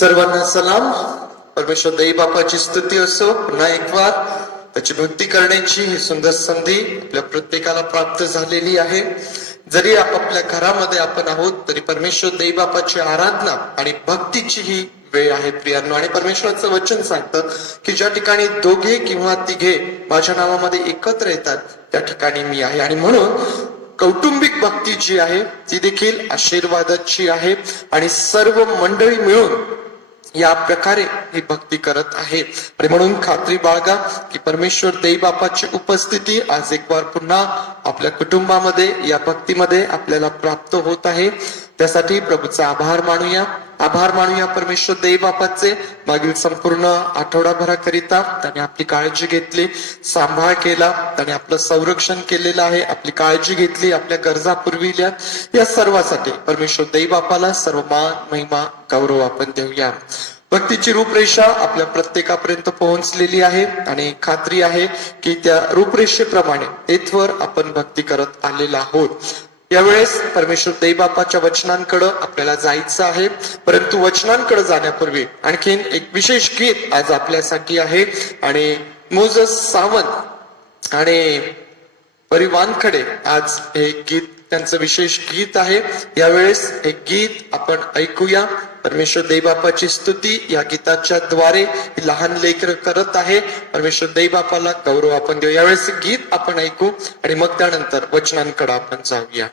सर्वांना सलाम. परमेश्वर देई बापाची स्तुती असो. पुन्हा एक वार त्याची भक्ती करण्याची ही सुंदर संधी आपल्या प्रत्येकाला प्राप्त झालेली आहे. जरी आपापल्या घरामध्ये आपण आहोत तरी परमेश्वर देई बापाची आराधना आणि भक्तीची ही वेळ आहे प्रियांनो. आणि परमेश्वराचं वचन सांगतं की ज्या ठिकाणी दोघे किंवा तिघे माझ्या नावामध्ये एकत्र येतात त्या ठिकाणी मी आहे. आणि म्हणून कौटुंबिक भक्ती जी आहे ती देखील आशीर्वादाची आहे आणि सर्व मंडळी मिळून या प्रकारे ही भक्ती करत आहे. आणि म्हणून खात्री बाळगा की परमेश्वर देई बापाची उपस्थिती आज एक वार पुन्हा आपल्या कुटुंबामध्ये या भक्तीमध्ये आपल्याला प्राप्त होत आहे. त्यासाठी प्रभूचा आभार मानूया परमेश्वर देई बापाचे. मागील संपूर्ण आठवडाभराकरिता त्याने आपली काळजी घेतली, सांभाळ केला, त्याने आपलं संरक्षण केलेलं आहे, आपली काळजी घेतली, आपल्या गरजा पुरविल्या. या सर्वासाठी परमेश्वर देई बापाला सर्व मान महिमा गौरव आपण देऊया. भक्तीची रूपरेषा आपल्या प्रत्येकापर्यंत पोहोचलेली आहे आणि खात्री आहे की त्या रूपरेषेप्रमाणे येथवर आपण भक्ती करत आलेलो आहोत. यावेळेस परमेश्वर देई बापाच्या वचनांकडे आपल्याला जायचं आहे. परंतु वचनांकडे जाण्यापूर्वी आणखीन एक विशेष गीत आज आपल्यासाठी आहे. आणि मोजस सावंत आणि परिवानकडे आज हे गीत त्यांचं विशेष गीत आहे. यावेळेस हे गीत आपण ऐकूया. परमेश्वर देई बापाची स्तुती या गीताच्या द्वारे लहान लेकर करत आहे. परमेश्वर देई बापाला गौरव आपण देऊ. यावेळेस गीत आपण ऐकू आणि मग त्यानंतर वचनांकडे आपण जाऊया.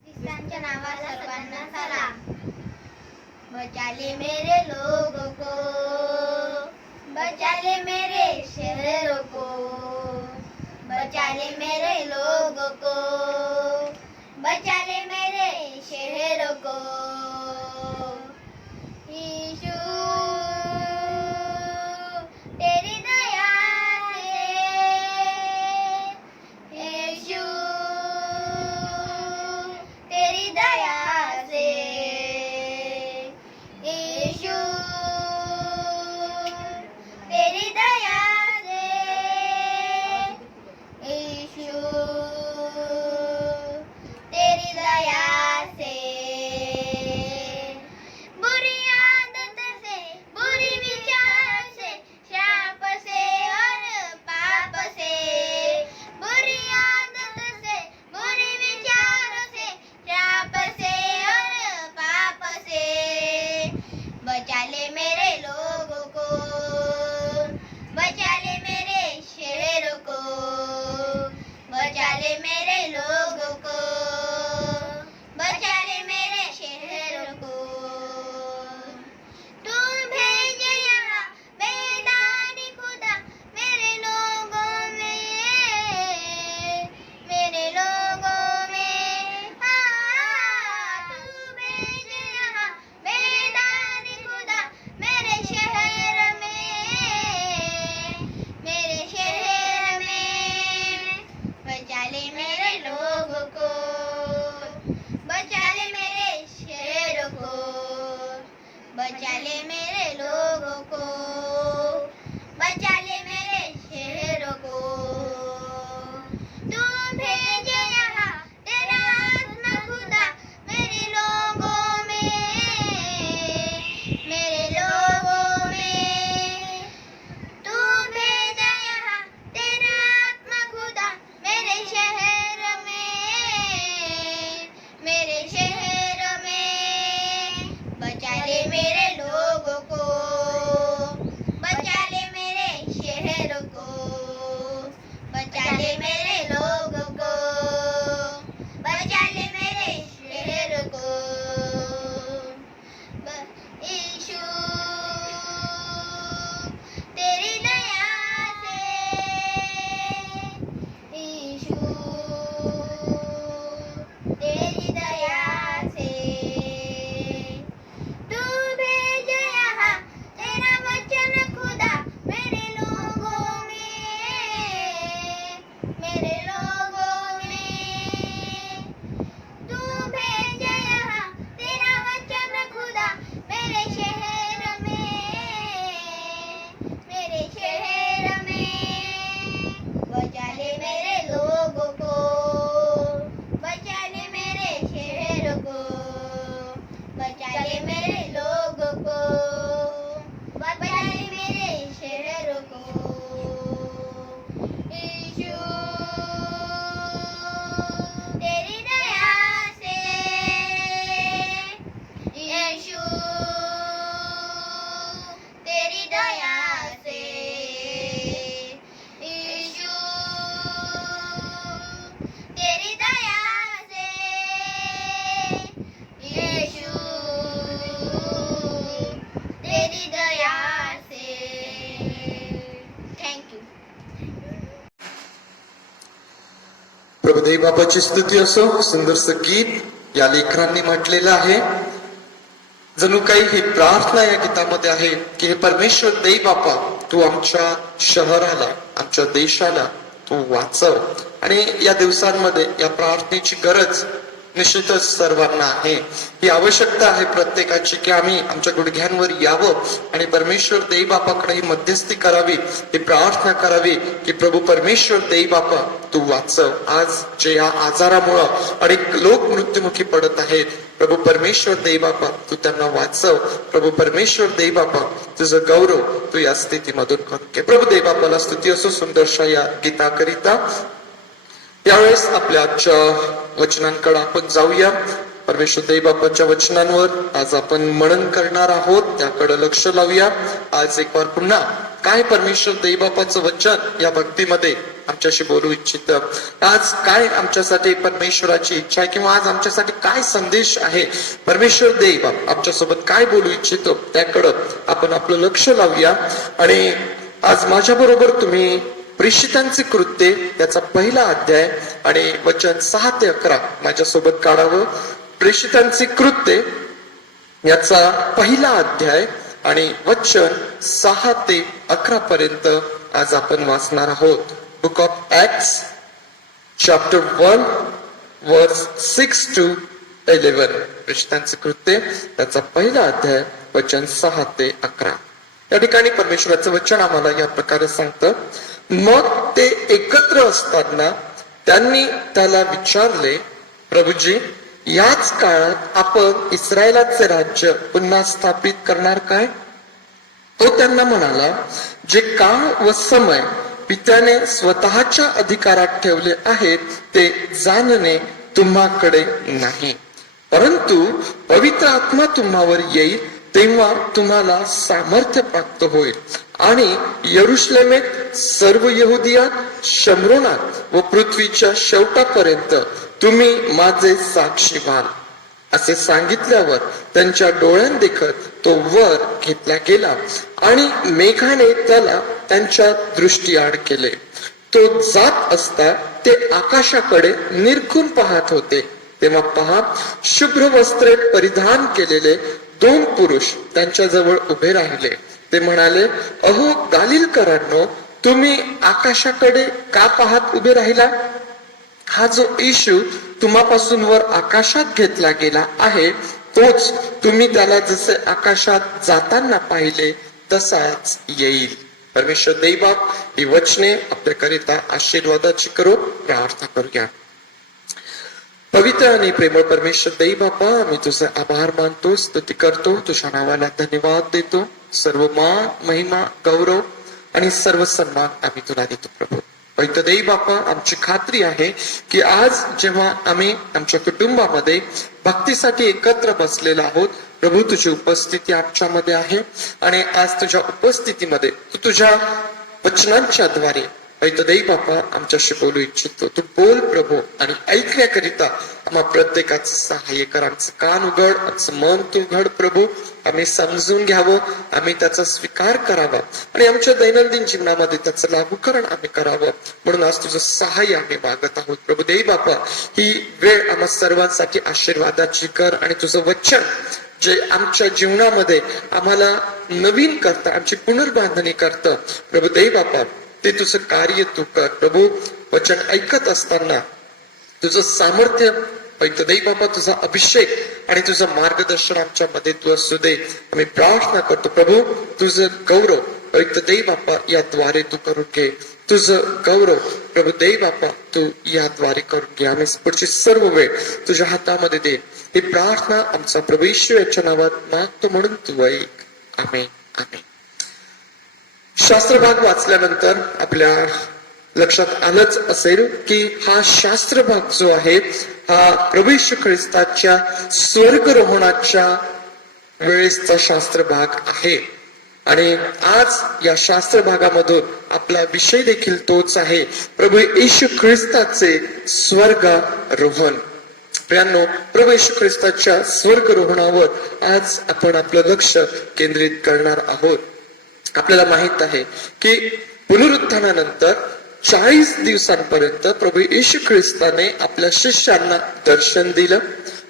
सर्वांना सलाम. बचा ले मेरे लोगों को, बचा ले मेरे शहरों को, बचा ले मेरे लोगों को, बचा ले मेरे शहरों को. यीशु तेरी दया से, यीशु तेरी दया से, यीशु तेरी दया से, यीशु बापाची स्तुती असो. सुंदरसं गीत या लेखनांनी म्हटलेलं आहे. जणू काही ही प्रार्थना या गीतामध्ये आहे की हे परमेश्वर देई बापा, तू आमच्या शहराला, आमच्या देशाला तू वाचव. आणि या दिवसांमध्ये या प्रार्थनेची गरज निश्चितच सर्वांना आहे. ही आवश्यकता आहे प्रत्येकाची की आम्ही आमच्या गुडघ्यांवर यावं आणि परमेश्वर देई बापाकडे ही मध्यस्थी करावी, ही प्रार्थना करावी की प्रभू परमेश्वर देई बापा तू वाचव. आज जे या आजारामुळं अनेक लोक मृत्युमुखी पडत आहेत, प्रभू परमेश्वर देई बापा तू त्यांना वाचव. प्रभू परमेश्वर देई बापा तुझं गौरव तू या स्थितीमधून करून घे. प्रभू देई बापाला स्तुती असो सुंदरशा या गीताकरिता. त्यावेळेस आपल्या आजच्या वचनांकडे आपण जाऊया. परमेश्वर देई बापाच्या वचनांवर आज आपण मनन करणार आहोत, त्याकडे लक्ष लावूया. आज एक बार पुन्हा काय परमेश्वर देई बापाचं वचन या भक्तीमध्ये आमच्याशी बोलू इच्छित. आज काय आमच्यासाठी परमेश्वराची इच्छा आहे किंवा आज आमच्यासाठी काय संदेश आहे, परमेश्वर देई बाप आमच्यासोबत काय बोलू इच्छितो त्याकडं आपण आपलं लक्ष लावूया. आणि आज माझ्या बरोबर तुम्ही प्रेषितांचे कृत्ये त्याचा पहिला अध्याय आणि वचन 6 ते 11 माझ्यासोबत काढावं. प्रेषितांचे कृत्ये याचा पहिला अध्याय आणि वचन 6 ते 11 पर्यंत आज आपण वाचणार आहोत. बुक ऑफ ऍक्ट्स चॅप्टर 1 वर्स 6 to 11. प्रेषितांचे कृत्ये त्याचा पहिला अध्याय वचन 6 ते 11. या ठिकाणी परमेश्वराचं वचन आम्हाला या प्रकारे सांगतं. मग ते एकत्र असताना त्यांनी त्याला विचारले, प्रभूजी याच काळात आपण इस्रायलाचे राज्य पुन्हा स्थापित करणार काय? तो त्यांना म्हणाला, जे काळ व समय पित्याने स्वतःच्या अधिकारात ठेवले आहेत ते जाणणे तुम्हाकडे नाही, परंतु पवित्र आत्मा तुम्हावर येईल तेव्हा तुम्हाला सामर्थ्य प्राप्त होईल आणि यरुशलेमेत, सर्व यहुदियात, शमरोनात व पृथ्वीच्या शेवटापर्यंत तुम्ही माझे साक्षी व्हाल. असे सांगितल्यावर त्यांच्या डोळ्यांदेखत तो वर घेतला गेला आणि मेघाने त्याला त्यांच्या दृष्टीआड केले. तो जात असता ते आकाशाकडे निरखून पाहत होते. तेव्हा पहा, शुभ्र वस्त्रे परिधान केलेले 2 पुरुष त्यांच्या जवळ उभे राहिले. ते म्हणाले, अहो गालिलकरांनो, तुम्ही आकाशाकडे का पाहत उभे राहिला? हा जो येशू तुम्हापासून वर आकाशात घेतला गेला आहे, तोच तुम्ही त्याला जसे आकाशात जाताना पाहिले तसाच येईल. परमेश्वर देई बाप ही वचने आपल्याकरिता आशीर्वादाची करो. प्रार्थना करूया. पवित्र आणि प्रेमळ परमेश्वर देई बापा, आम्ही तुझे आभार मानतो, स्तुती करतो, तुझ्या नावाला धन्यवाद देतो. सर्व मान, महिमा, गौरव आणि सर्व सन्मान आम्ही तुला देतो प्रभू. पवित्र देई बापा, आमची खात्री आहे की आज जेव्हा आम्ही आमच्या कुटुंबामध्ये भक्तीसाठी एकत्र बसलेलो आहोत, प्रभू तुझी उपस्थिती आमच्यामध्ये आहे आणि आज तुझ्या उपस्थितीमध्ये तू तुझ्या वचनांच्या द्वारे पवित्र देई बापा आमच्याशी बोलू इच्छितो. तू बोल प्रभू आणि ऐकण्याकरिता आम्हा प्रत्येकाचं सहाय्य कर. आमचं कान उघड, आमचं मन तू उघड प्रभू. आम्ही समजून घ्यावं, आम्ही त्याचा स्वीकार करावा आणि आमच्या दैनंदिन जीवनामध्ये त्याचं लागूकरण आम्ही करावं. म्हणून आज तुझं सहाय्य आम्ही मागत आहोत प्रभू देई बापा. ही वेळ आम्हा सर्वांसाठी आशीर्वादाची कर आणि तुझं वचन जे आमच्या जीवनामध्ये आम्हाला नवीन करतं, आमची पुनर्बांधणी करतं प्रभू देई बापा, ते तुझं कार्य तू कर प्रभू. वचन ऐकत असताना तुझं सामर्थ्य पवित्र देई बापा, तुझा अभिषेक आणि तुझं मार्गदर्शन आमच्या मध्ये तू असू दे. आम्ही प्रार्थना करतो प्रभू, तुझं गौरव पवित्र देई बापा याद्वारे तू करून घे. तुझं गौरव प्रभू देई बापा तू याद्वारे करून घे. आम्ही पुढची सर्व वेळ तुझ्या हातामध्ये दे. ही प्रार्थना आमचा प्रभू येशू याच्या नावात मागतो म्हणून तू ऐक. आमेन. आमेन. शास्त्र भाग वाचल्यानंतर आपल्या लक्षात आलंच असेल की हा शास्त्र भाग जो आहे हा प्रभू येशू ख्रिस्ताच्या स्वर्गरोहणाच्या वेळेसचा शास्त्र भाग आहे. आणि आज या शास्त्र भागामधून आपला विषय देखील तोच आहे, प्रभू येशू ख्रिस्ताचे स्वर्गारोहण. प्रियांनो, प्रभू येशू ख्रिस्ताच्या स्वर्गरोहणावर आज आपण आपलं लक्ष केंद्रित करणार आहोत. आपल्याला माहित आहे की पुनरुत्थानानंतर 40 दिवसांपर्यंत प्रभू येशू ख्रिस्ताने आपल्या शिष्यांना दर्शन दिलं.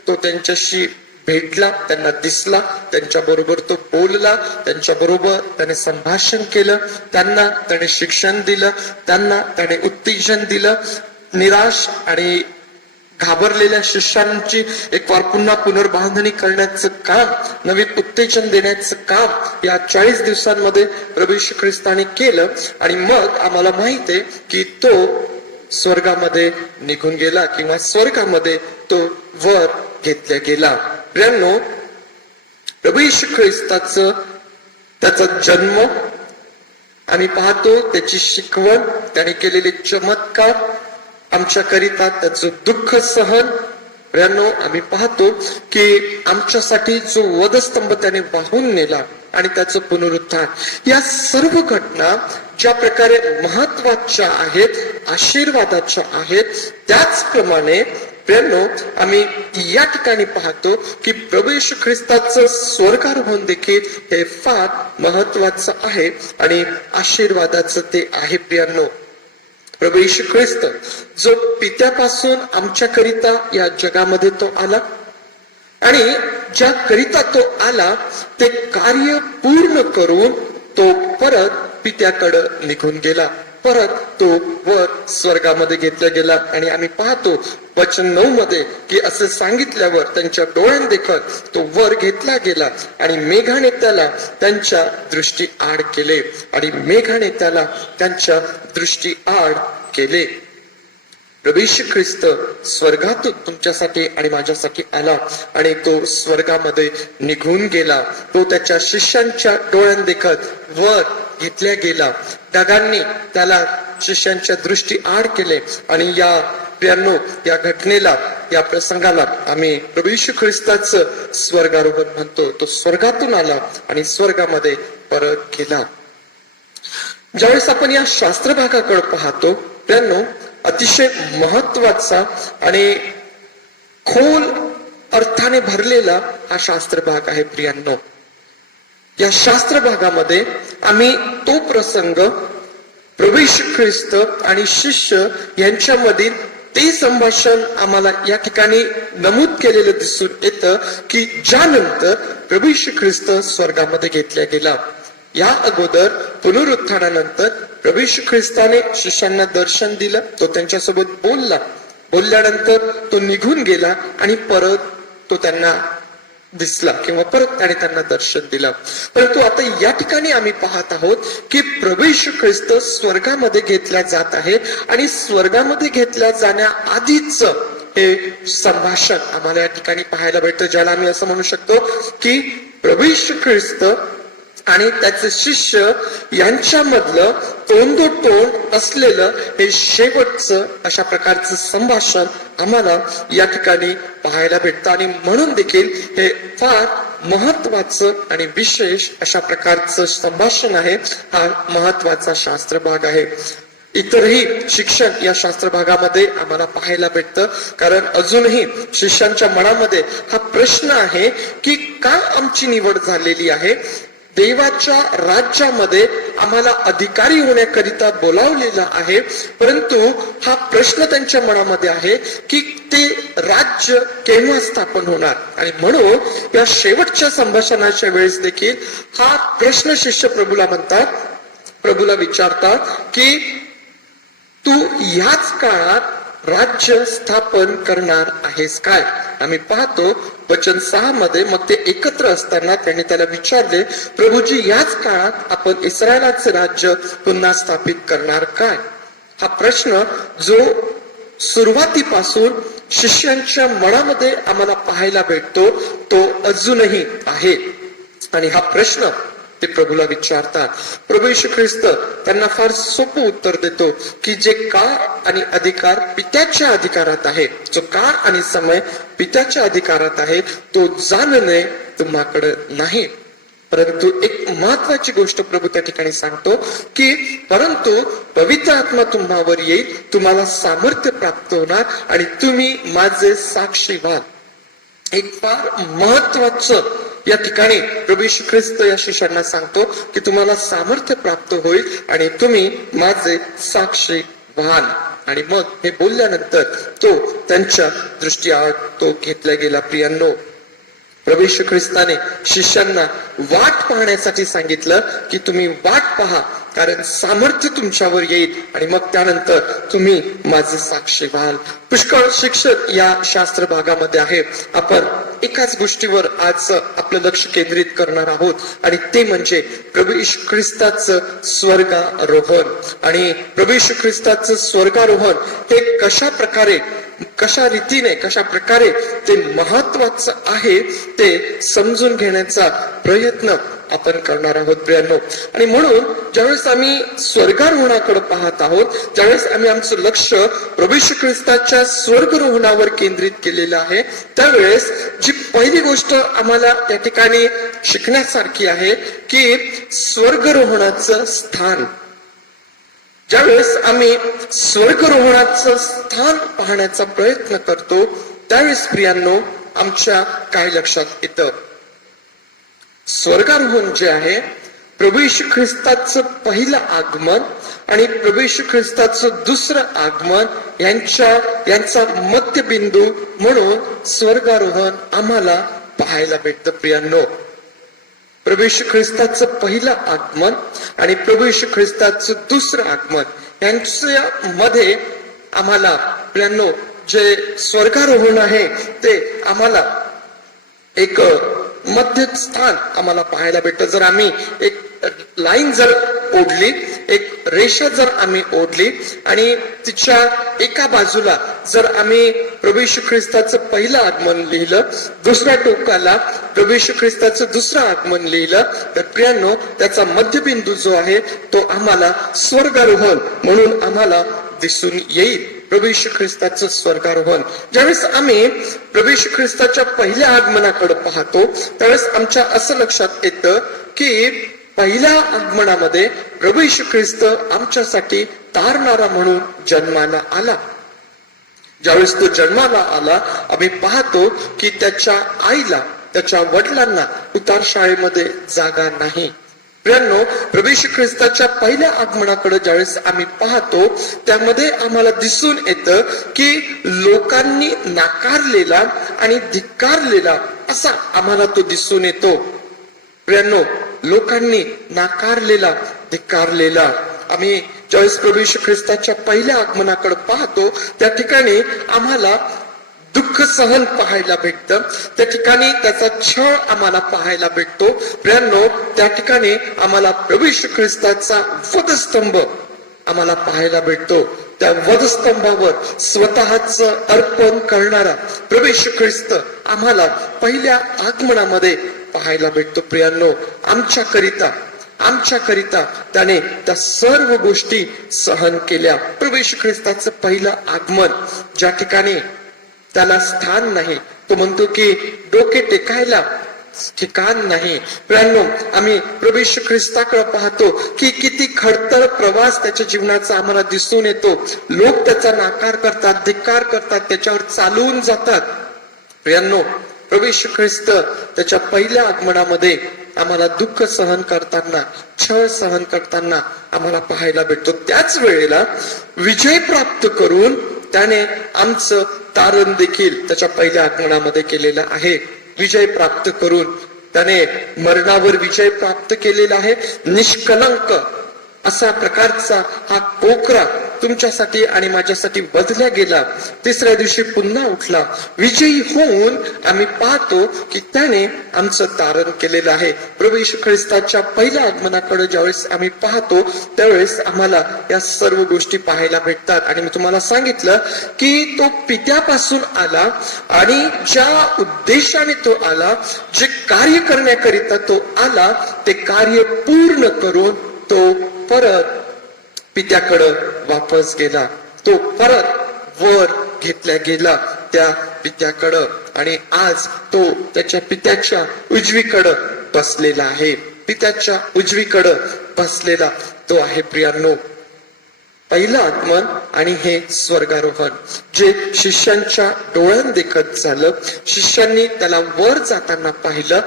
तो त्यांच्याशी भेटला, त्यांना दिसला, त्यांच्या बरोबर तो बोलला, त्यांच्या बरोबर त्याने संभाषण केलं, त्यांना त्याने शिक्षण दिलं, त्यांना त्याने उत्तेजन दिलं. निराश आणि घाबरलेल्या शिष्यांची एक वार पुन्हा पुनर्बांधणी करण्याचं काम, नवीन उत्तेजन देण्याचं काम या 40 दिवसांमध्ये प्रभू येशू ख्रिस्ताने केलं. आणि मग आम्हाला माहित आहे की तो स्वर्गामध्ये निघून गेला किंवा स्वर्गामध्ये तो वर घेतला गेला. प्रियांनो, प्रभू येशू ख्रिस्ताचं त्याचा जन्म आम्ही पाहतो, त्याची शिकवण, त्याने केलेले चमत्कार, आमच्याकरिता त्याचं दुःख सहन. प्रियांनो, आम्ही पाहतो की आमच्यासाठी जो वधस्तंभ त्याने वाहून नेला आणि त्याचं पुनरुत्थान, या सर्व घटना ज्या प्रकारे महत्वाच्या आहेत, आशीर्वादाच्या आहेत, त्याचप्रमाणे प्रियांनो आम्ही या ठिकाणी पाहतो की प्रभू येशू ख्रिस्ताचं स्वर्गारोहण देखील हे फार महत्वाचं आहे आणि आशीर्वादाचं ते आहे. प्रियांनो, प्रभू येशू ख्रिस्त जो पित्यापासून आमच्याकरिता या जगामध्ये तो आला आणि ज्या करिता तो आला ते कार्य पूर्ण करून तो परत पित्याकडे निघून गेला, परत तो वर स्वर्गामध्ये घेतला गेला. आणि आम्ही पाहतो वचन 9 मध्ये की असं सांगितल्यावर त्यांच्या डोळ्यांदेखत तो वर घेतला गेला आणि मेघाने त्याला त्यांच्या दृष्टी आड केले, आणि मेघाने त्याला त्यांच्या दृष्टी आड केले. प्रभू येशू ख्रिस्त स्वर्गातून तुमच्यासाठी आणि माझ्यासाठी आला आणि तो स्वर्गामध्ये निघून गेला. तो त्याच्या शिष्यांच्या डोळ्यांदेखत वर घेतल्या गेला. ढगांनी त्याला शिष्यांच्या दृष्टी आड केले. आणि या प्रियांनो, या घटनेला, या प्रसंगाला आम्ही प्रभू येशू ख्रिस्ताचं स्वर्गारोहण म्हणतो. तो स्वर्गातून आला आणि स्वर्गामध्ये परत गेला. ज्यावेळेस आपण या शास्त्र भागाकडे पाहतो प्रियांनो, अतिशय महत्वाचा आणि खोल अर्थाने भरलेला हा शास्त्र भाग आहे. प्रियांनो, या शास्त्र भागामध्ये आम्ही तो प्रसंग, प्रभू येशू ख्रिस्त आणि शिष्य यांच्यामधील ते संभाषण आम्हाला या ठिकाणी नमूद केलेलं दिसून येतं की ज्यानंतर प्रभू येशू ख्रिस्त स्वर्गामध्ये घेतला गेला. या अगोदर पुनरुत्थानानंतर प्रभू येशू ख्रिस्ताने शिष्यांना दर्शन दिलं, तो त्यांच्यासोबत बोलला, बोलल्यानंतर तो निघून गेला आणि परत तो त्यांना दिसला किंवा परत त्याने त्यांना दर्शन दिलं. परंतु आता या ठिकाणी आम्ही पाहत आहोत की प्रभू येशू ख्रिस्त स्वर्गामध्ये घेतला जात आहे आणि स्वर्गामध्ये घेतल्या जाण्याआधीच हे संभाषण आम्हाला या ठिकाणी पाहायला भेटतं, ज्याला आम्ही असं म्हणू शकतो की प्रभू येशू ख्रिस्त आणि त्याचे शिष्य यांच्यामधलं तोंडोतोंड असलेलं हे शेवटचं अशा प्रकारचं संभाषण आम्हाला या ठिकाणी पाहायला भेटतं. आणि म्हणून देखील हे फार महत्वाचं आणि विशेष अशा प्रकारचं संभाषण आहे. हा महत्वाचा शास्त्र भाग आहे. इतरही शिक्षण या शास्त्र भागामध्ये आम्हाला पाहायला भेटतं, कारण अजूनही शिष्यांच्या मनामध्ये हा प्रश्न आहे की का आमची निवड झालेली आहे. देवाच्या राज्यामध्ये आम्हाला अधिकारी होण्याकरिता बोलावलेला आहे, परंतु हा प्रश्न त्यांच्या मनामध्ये आहे की ते राज्य केव्हा स्थापन होणार. आणि म्हणून या शेवटच्या संभाषणाच्या वेळेस देखील हा प्रश्न शिष्य प्रभूला म्हणतात, प्रभूला विचारतात की तू ह्याच काळात राज्य स्थापन करणार आहेस काय. आम्ही पाहतो वचन 6 मध्ये, मग ते एकत्र असताना त्यांनी त्याला विचारले, प्रभूजी याच काळात आपण इस्रायलाचे राज्य पुन्हा स्थापित करणार काय. हा प्रश्न जो सुरुवातीपासून शिष्यांच्या मनामध्ये आम्हाला पाहायला भेटतो तो अजूनही आहे. आणि हा प्रश्न ते प्रभूला विचारतात. प्रभू येशू ख्रिस्त त्यांना फार सोपं उत्तर देतो की जे काळ आणि अधिकार पित्याच्या अधिकारात आहे, जो काळ आणि समय पित्याच्या अधिकारात आहे, तो जाणणे तुम्हाकडे नाही. परंतु एक महत्वाची गोष्ट प्रभू त्या ठिकाणी सांगतो की परंतु पवित्र आत्मा तुम्हावर येईल, तुम्हाला सामर्थ्य प्राप्त होणार आणि तुम्ही माझे साक्षी व्हाल. एक फार महत्वाचं या ठिकाणी प्रभू येशू ख्रिस्त या शिष्यांना सांगतो की तुम्हाला सामर्थ्य प्राप्त होईल आणि तुम्ही माझे साक्षी व्हाल. आणि मग हे बोलल्यानंतर तो त्यांच्या दृष्टीआड तो घेतला गेला. प्रियांनो, प्रभू येशू ख्रिस्ताने शिष्यांना वाट पाहण्यासाठी सांगितलं की तुम्ही वाट पहा, कारण सामर्थ्य तुमच्यावर येईल आणि मग त्यानंतर तुम्ही माझे साक्षी व्हाल. पुष्कळ शिक्षक या शास्त्र भागामध्ये आहे. आपण एकाच गोष्टीवर आज आपलं लक्ष केंद्रित करणार आहोत आणि ते म्हणजे प्रभू येशू ख्रिस्ताचं स्वर्गारोहण. आणि प्रभू येशू ख्रिस्ताचं स्वर्गारोहण हे कशा रीतीने कशा प्रकारे ते महत्वाचं आहे ते समजून घेण्याचा प्रयत्न आपण करणार आहोत प्रियांनो. आणि म्हणून ज्यावेळेस आम्ही स्वर्गारोहणाकडे पाहत आहोत, ज्यावेळेस आम्ही आमचं लक्ष प्रभू येशू ख्रिस्ताच्या स्वर्गारोहणावर केंद्रित केलेलं आहे, त्यावेळेस जी पहिली गोष्ट आम्हाला त्या ठिकाणी शिकण्यासारखी आहे की स्वर्गारोहणाचं स्थान. ज्यावेळेस आम्ही स्वर्गारोहणाचं स्थान पाहण्याचा प्रयत्न करतो त्यावेळेस प्रियांनो आमच्या काय लक्षात येतं? स्वर्गारोहण जे आहे प्रभू येशू ख्रिस्ताचं पहिलं आगमन आणि प्रभू येशू ख्रिस्ताचं दुसरं आगमन यांचा मध्यबिंदू म्हणून स्वर्गारोहण आम्हाला पाहायला भेटतं. प्रियांनो, प्रभू येशू ख्रिस्ताचं पहिलं आगमन आणि प्रभू येशू ख्रिस्ताचं दुसरं आगमन यांच्या मध्ये आम्हाला प्रियांनो जे स्वर्गारोहण आहे ते आम्हाला एक मध्यस्थान आम्हाला पाहायला भेटतं. जर आम्ही एक लाईन जर ओढली, एक रेषा जर आम्ही ओढली आणि तिच्या एका बाजूला जर आम्ही प्रभू येशू ख्रिस्ताचं पहिलं आगमन लिहिलं, दुसऱ्या टोकाला प्रभू येशू ख्रिस्ताचं दुसरं आगमन लिहिलं, तर प्रियांनो त्याचा मध्यबिंदू जो आहे तो आम्हाला स्वर्गारोहण म्हणून आम्हाला दिसून येईल. प्रभू येशू ख्रिस्ताचं स्वर्गारोहण ज्यावेळेस आम्ही प्रभू येशू ख्रिस्ताच्या पहिल्या आगमनाकडे पाहतो त्यावेळेस आमच्या असं लक्षात येतं की पहिल्या आगमनामध्ये प्रभू येशू ख्रिस्त आमच्यासाठी तारणारा म्हणून जन्माला आला. ज्यावेळेस तो जन्माला आला आम्ही पाहतो की त्याच्या आईला, त्याच्या वडिलांना उतार शाळेमध्ये जागा नाही. प्रियांनो, प्रभू येशू ख्रिस्ताच्या पहिल्या आगमनाकडे ज्यावेळेस आम्ही पाहतो त्यामध्ये आम्हाला दिसून येतं की लोकांनी नाकारलेला आणि धिक्कारलेला असा आम्हाला तो दिसून येतो. प्रियांनो, लोकांनी नाकारलेला, धिक्कारलेला. आम्ही ज्यावेळेस प्रभू येशू ख्रिस्ताच्या पहिल्या आगमनाकडे पाहतो त्या ठिकाणी आम्हाला दुःख सहन पाहायला भेटतं, त्या ठिकाणी त्याचा छळ आम्हाला पाहायला भेटतो. प्रियांनो, त्या ठिकाणी आम्हाला प्रभू येशू ख्रिस्ताचा वधस्तंभ आम्हाला पाहायला भेटतो. त्या वधस्तंभावर स्वतःच अर्पण करणारा प्रभू येशू ख्रिस्त आम्हाला पहिल्या आगमनामध्ये पाहायला भेटतो. प्रियांनो, आमच्याकरिता त्याने त्या सर्व गोष्टी सहन केल्या. प्रभू येशू ख्रिस्ताचं पहिलं आगमन ज्या ठिकाणी त्याला स्थान नाही, तो म्हणतो की डोके टेकायला ठिकाण नाही. प्रियांनो, आम्ही प्रभू येशू ख्रिस्ताकडे पाहतो की किती खडतर प्रवास त्याच्या जीवनाचा आम्हाला दिसून येतो. लोक त्याचा नाकार करतात, धिक्कार करतात, त्याच्यावर चालून जातात. प्रियांनो, प्रभू येशू ख्रिस्त त्याच्या पहिल्या आगमनामध्ये आम्हाला दुःख सहन करताना, छळ सहन करताना आम्हाला पाहायला भेटतो. त्याच वेळेला विजय प्राप्त करून त्याने आमचं तारण देखील त्याच्या पहिल्या आगमनामध्ये केलेलं आहे. विजय प्राप्त करून त्याने मरणावर विजय प्राप्त केलेला आहे. निष्कलंक असा प्रकारचा हा कोकरा तुमच्यासाठी आणि माझ्यासाठी बदल्या गेला. तिसऱ्या दिवशी पुन्हा उठला. विजयी होऊन आम्ही पाहतो की त्याने आमचं तारण केलेलं आहे. प्रभू येशू ख्रिस्ताच्या पहिल्या आगमनाकडे ज्यावेळेस आम्ही पाहतो त्यावेळेस आम्हाला या सर्व गोष्टी पाहायला भेटतात. आणि मी तुम्हाला सांगितलं की तो पित्यापासून आला आणि ज्या उद्देशाने तो आला, जे कार्य करण्याकरिता तो आला, ते कार्य पूर्ण करून तो परत पित्याकडं वापस गेला. तो परत वर घेतला गेला त्या पित्याकडं आणि आज तो त्याच्या पित्याच्या उजवीकडं बसलेला आहे. पित्याच्या उजवीकडं बसलेला तो आहे. प्रियांनो, पहिलं आगमन आणि हे स्वर्गारोहण जे शिष्यांच्या डोळ्यांदेखत झालं. शिष्यांनी त्याला वर जाताना पाहिलं,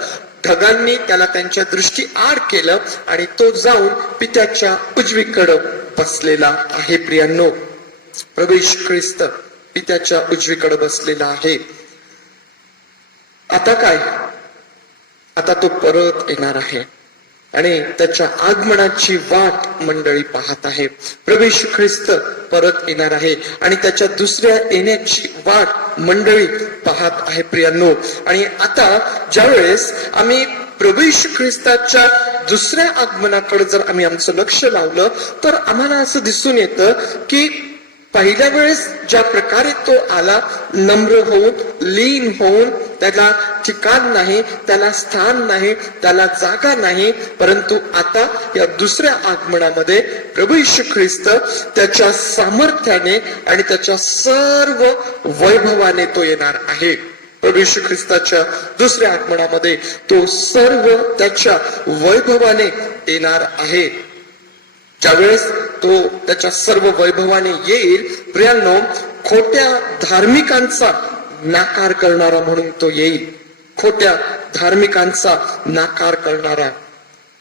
ढगांनी त्याला त्यांच्या दृष्टी आड केलं आणि तो जाऊन पित्याच्या उजवीकडं बसलेला आहे. प्रियांनो, प्रभू येशू ख्रिस्त पित्याच्या उजवीकडे बसलेला आहे. आता काय? आता तो परत येणार आहे आणि त्याच्या आगमनाची वाट मंडळी पाहत आहे. प्रभू येशू ख्रिस्त परत येणार आहे आणि त्याच्या दुसऱ्या येण्याची वाट मंडळी पाहत आहे प्रियांनो. आणि आता ज्यावेळेस आम्ही प्रभू येशू ख्रिस्ताच्या दुसऱ्या आगमनाकडे जर आम्ही आमचं लक्ष लावलं तर आम्हाला असं दिसून येतं की पहिल्या वेळेस ज्या प्रकारे तो आला, नम्र होऊन, लीन होऊन, त्याला ठिकाण नाही, त्याला स्थान नाही, त्याला जागा नाही, परंतु आता या दुसऱ्या आगमनामध्ये प्रभू येशू ख्रिस्त त्याच्या सामर्थ्याने आणि त्याच्या सर्व वैभवाने तो येणार आहे. प्रभू येशू ख्रिस्ताच्या दुसऱ्या आगमनामध्ये तो सर्व त्याच्या वैभवाने येणार आहे. ज्यावेळेस तो त्याच्या सर्व वैभवाने येईल प्रियांनो, खोट्या धार्मिकांचा नाकार करणारा म्हणून तो येईल. खोट्या धार्मिकांचा नाकार करणारा.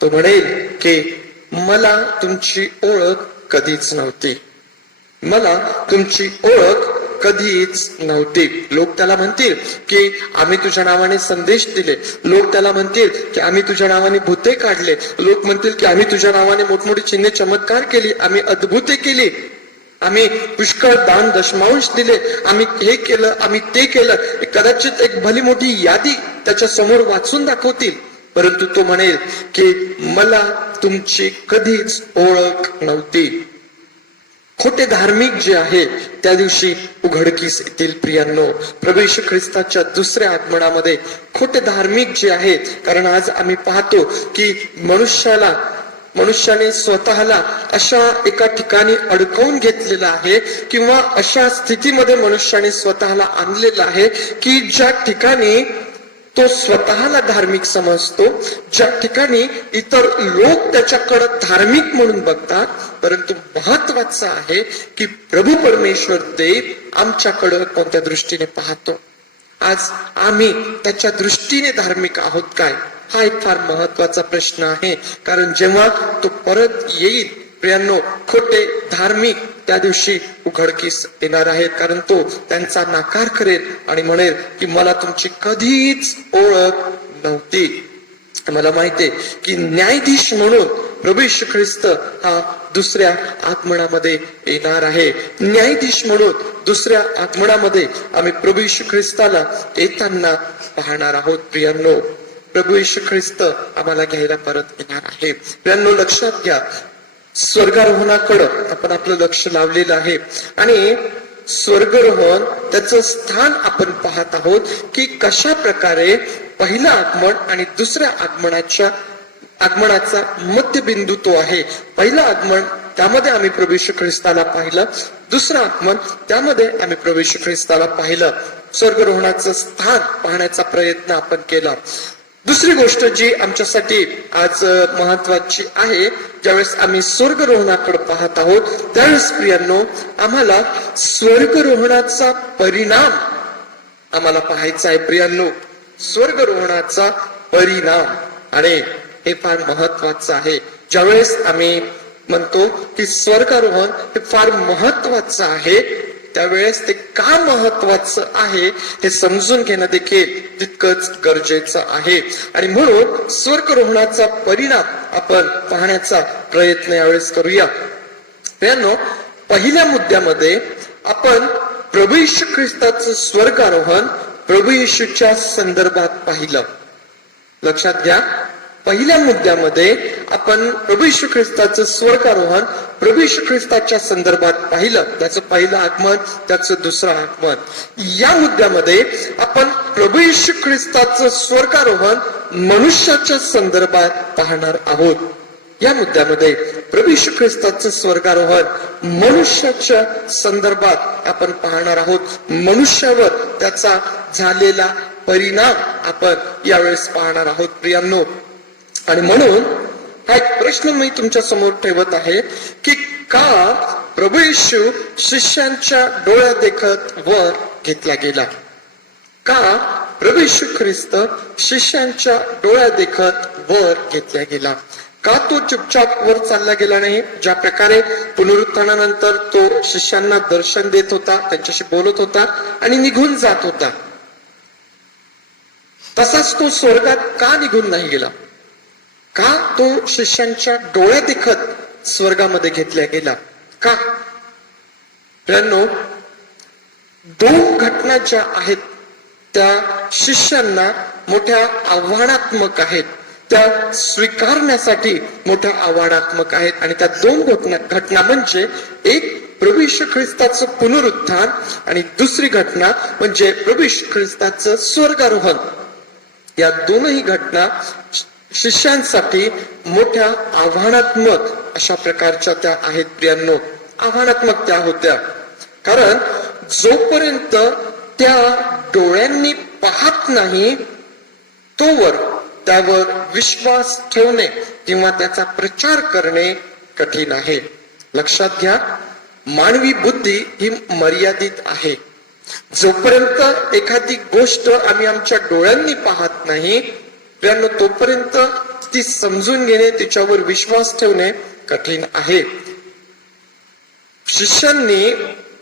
तो म्हणेल की मला तुमची ओळख कधीच नव्हती, मला तुमची ओळख कधीच नव्हती. लोक त्याला म्हणतील की आम्ही तुझ्या नावाने संदेश दिले, लोक त्याला म्हणतील की आम्ही तुझ्या नावाने भूते काढले, लोक म्हणतील की आम्ही तुझ्या नावाने मोठमोठी चिन्हे चमत्कार केली, आम्ही अद्भुते केली, आम्ही पुष्कळ दान दशमांश दिले, आम्ही हे केलं, आम्ही ते केलं. कदाचित एक भली मोठी यादी त्याच्या समोर वाचून दाखवतील, परंतु तो म्हणेल की मला तुमची कधीच ओळख नव्हती. खोटे धार्मिक जे आहे त्या दिवशी उघडकीस येतील प्रियांनो. प्रभू येशू ख्रिस्ताच्या दुसऱ्या आगमनामध्ये खोटे धार्मिक जे आहेत, कारण आज आम्ही पाहतो की मनुष्याने स्वतःला अशा एका ठिकाणी अडकवून घेतलेला आहे किंवा अशा स्थितीमध्ये मनुष्याने स्वतःला आणलेला आहे की ज्या ठिकाणी तो स्वतःला धार्मिक समजतो, ज्या ठिकाणी इतर लोक त्याच्याकडे धार्मिक म्हणून बघतात, परंतु महत्वाचं आहे की प्रभू परमेश्वर देव आमच्याकडे कोणत्या दृष्टीने पाहतो. आज आम्ही त्याच्या दृष्टीने धार्मिक आहोत काय? हा एक फार महत्वाचा प्रश्न आहे. कारण जेव्हा तो परत येईल प्रियांनो, खोटे धार्मिक त्या दिवशी उघडकीस येणार आहेत, कारण तो त्यांचा नाकार करेल आणि म्हणेल की मला तुमची कधीच ओळख नव्हती. मला माहितीये की न्यायाधीश म्हणून प्रभू येशू ख्रिस्त हा दुसऱ्या आगमनामध्ये येणार आहे. न्यायाधीश म्हणून दुसऱ्या आगमनामध्ये आम्ही प्रभू येशू ख्रिस्ताला येताना पाहणार आहोत. प्रियांनो, प्रभू येशू ख्रिस्त आम्हाला घ्यायला परत येणार आहे. प्रियांनो, लक्षात घ्या, स्वर्गारोहणाकडं आपण आपलं लक्ष लावलेलं आहे आणि स्वर्गारोहण त्याचं स्थान आपण पाहत आहोत की कशा प्रकारे पहिलं आगमन आणि दुसऱ्या आगमनाचा मध्यबिंदू तो आहे. पहिलं आगमन त्यामध्ये आम्ही प्रभू येशू ख्रिस्ताला पाहिलं, दुसरं आगमन त्यामध्ये आम्ही प्रभू येशू ख्रिस्ताला पाहिलं. स्वर्गारोहणाचं स्थान पाहण्याचा प्रयत्न आपण केला. दुसरी गोष्ट जी आमच्यासाठी आज महत्वाची आहे, ज्यावेळेस आम्ही स्वर्गारोहणाकडे पाहत आहोत त्यावेळेस प्रियांनो आम्हाला स्वर्गारोहणाचा परिणाम आम्हाला पाहायचा आहे. प्रियांनो, स्वर्गारोहणाचा परिणाम, आणि हे फार महत्वाचं आहे. ज्यावेळेस आम्ही म्हणतो की स्वर्गारोहण हे फार महत्वाचं आहे, त्यावेळेस ते का महत्वाचं आहे हे समजून घेणं देखील तितकंच गरजेचं आहे. आणि म्हणून स्वर्गारोहणाचा परिणाम आपण पाहण्याचा प्रयत्न यावेळेस करूया. मित्रांनो, पहिल्या मुद्द्यामध्ये आपण प्रभू येशू ख्रिस्ताचं स्वर्गारोहण प्रभू येशूच्या संदर्भात पाहिलं. लक्षात घ्या, पहिल्या मुद्द्यामध्ये आपण प्रभू येशू ख्रिस्ताचं स्वर्गारोहण प्रभू येशू ख्रिस्ताच्या संदर्भात पाहिलं. त्याचं पहिलं आगमन, त्याचं दुसरं आगमन. या मुद्द्यामध्ये आपण प्रभू येशू ख्रिस्ताचं स्वर्गारोहण मनुष्याच्या संदर्भात पाहणार आहोत. या मुद्द्यामध्ये प्रभू येशू ख्रिस्ताचं स्वर्गारोहण मनुष्याच्या संदर्भात आपण पाहणार आहोत. मनुष्यावर त्याचा झालेला परिणाम आपण यावेळेस पाहणार आहोत प्रियांनो. आणि म्हणून हा एक प्रश्न मी तुमच्या समोर ठेवत आहे की का प्रभू येशू शिष्यांच्या डोळ्या देखत वर घेतला गेला? का प्रभू येशू ख्रिस्त शिष्यांच्या डोळ्या देखत वर घेतला गेला? का तो चुपचाप वर चालला गेला नाही? ज्या प्रकारे पुनरुत्थानानंतर तो शिष्यांना दर्शन देत होता, त्यांच्याशी बोलत होता आणि निघून जात होता, तसाच तो स्वर्गात का निघून नाही गेला? का तो शिष्यांच्या डोळ्या देखत स्वर्गामध्ये घेतला गेला? का? मित्रांनो, दोन घटना ज्या आहेत त्या शिष्यांना मोठ्या आव्हानात्मक आहेत, त्या स्वीकारण्यासाठी मोठ्या आव्हानात्मक आहेत. आणि त्या दोन घटना म्हणजे एक प्रभू येशू ख्रिस्ताचं पुनरुत्थान आणि दुसरी घटना म्हणजे प्रभू येशू ख्रिस्ताचं स्वर्गारोहण. या दोनही घटना शिष्यांसाठी मोठ्या आव्हानात्मक अशा प्रकारच्या त्या आहेत. प्रियांनो, आव्हानात्मक त्या होत्या, कारण जोपर्यंत त्या डोळ्यांनी पाहत नाही तोवर त्यावर विश्वास ठेवणे किंवा त्याचा प्रचार करणे कठीण आहे. लक्षात घ्या, मानवी बुद्धी ही मर्यादित आहे. जोपर्यंत एखादी गोष्ट आम्ही आमच्या डोळ्यांनी पाहत नाही तोपर्यंत ती समजून घेणे, तिच्यावर विश्वास ठेवणे कठीण आहे. शिष्यांनी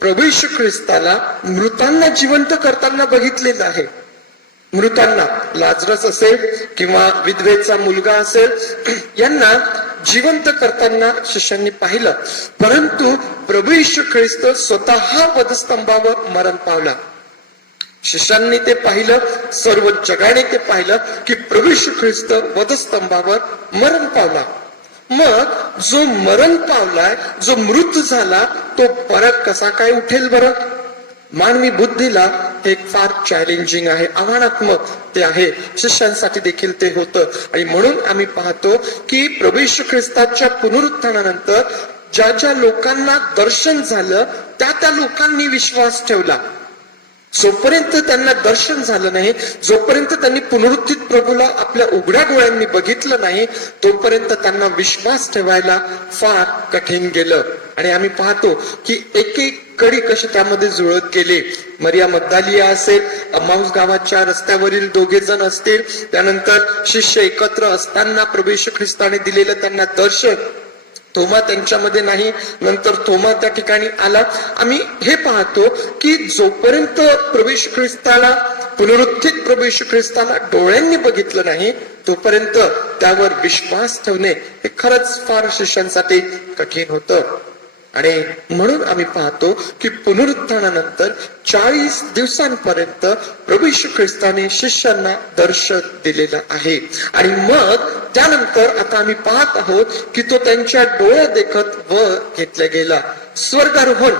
प्रभू येशू ख्रिस्ताला मृतांना जिवंत करताना बघितलेलं आहे. मृतांना, लाजरस असेल किंवा विधवेचा मुलगा असेल, यांना जिवंत करताना शिष्यांनी पाहिलं. परंतु प्रभू येशू ख्रिस्त स्वतः वधस्तंभावर मरण पावला. शिष्यांनी ते पाहिलं, सर्व जगाने ते पाहिलं की प्रभू येशू ख्रिस्त वधस्तंभावर मरण पावला. मग जो मरण पावलाय, जो मृत झाला, तो परत कसा काय उठेल बरं? मानवी बुद्धीला हे फार चॅलेंजिंग आहे, आव्हानात्मक ते आहे. शिष्यांसाठी देखील ते होतं. आणि म्हणून आम्ही पाहतो की प्रभू येशू ख्रिस्ताच्या पुनरुत्थानानंतर ज्या ज्या लोकांना दर्शन झालं त्या लोकांनी विश्वास ठेवला. जोपर्यंत त्यांना दर्शन झालं नाही, जोपर्यंत त्यांनी पुनरुत्थित प्रभूला आपल्या उघड्या डोळ्यांनी बघितलं नाही, तोपर्यंत त्यांना विश्वास ठेवायला फार कठीण गेलं. आणि आम्ही पाहतो की एक एक कडी कशी त्यामध्ये जुळत गेले. मरिया मग्दालिया असेल, अम्माऊस गावाच्या रस्त्यावरील दोघे जण असतील, त्यानंतर शिष्य एकत्र असताना प्रभू येशू ख्रिस्ताने दिलेलं त्यांना दर्शन, थोमा त्यांच्यामध्ये नाही, नंतर थोमा त्या ठिकाणी आला. आम्ही हे पाहतो की जोपर्यंत प्रभू येशू ख्रिस्ताला, पुनरुत्थित प्रभू येशू ख्रिस्ताला डोळ्यांनी बघितलं नाही तोपर्यंत त्यावर विश्वास ठेवणे हे खरंच फार शिष्यांसाठी कठीण होतं. आणि म्हणून आम्ही पाहतो की पुनरुत्थानानंतर 40 दिवसांपर्यंत प्रभू येशू ख्रिस्ताने शिष्यांना दर्शन दिलेलं आहे. आणि मग त्यानंतर आता आम्ही पाहत आहोत की तो त्यांच्या डोळ्या देखत वर घेतला गेला. स्वर्गारोहण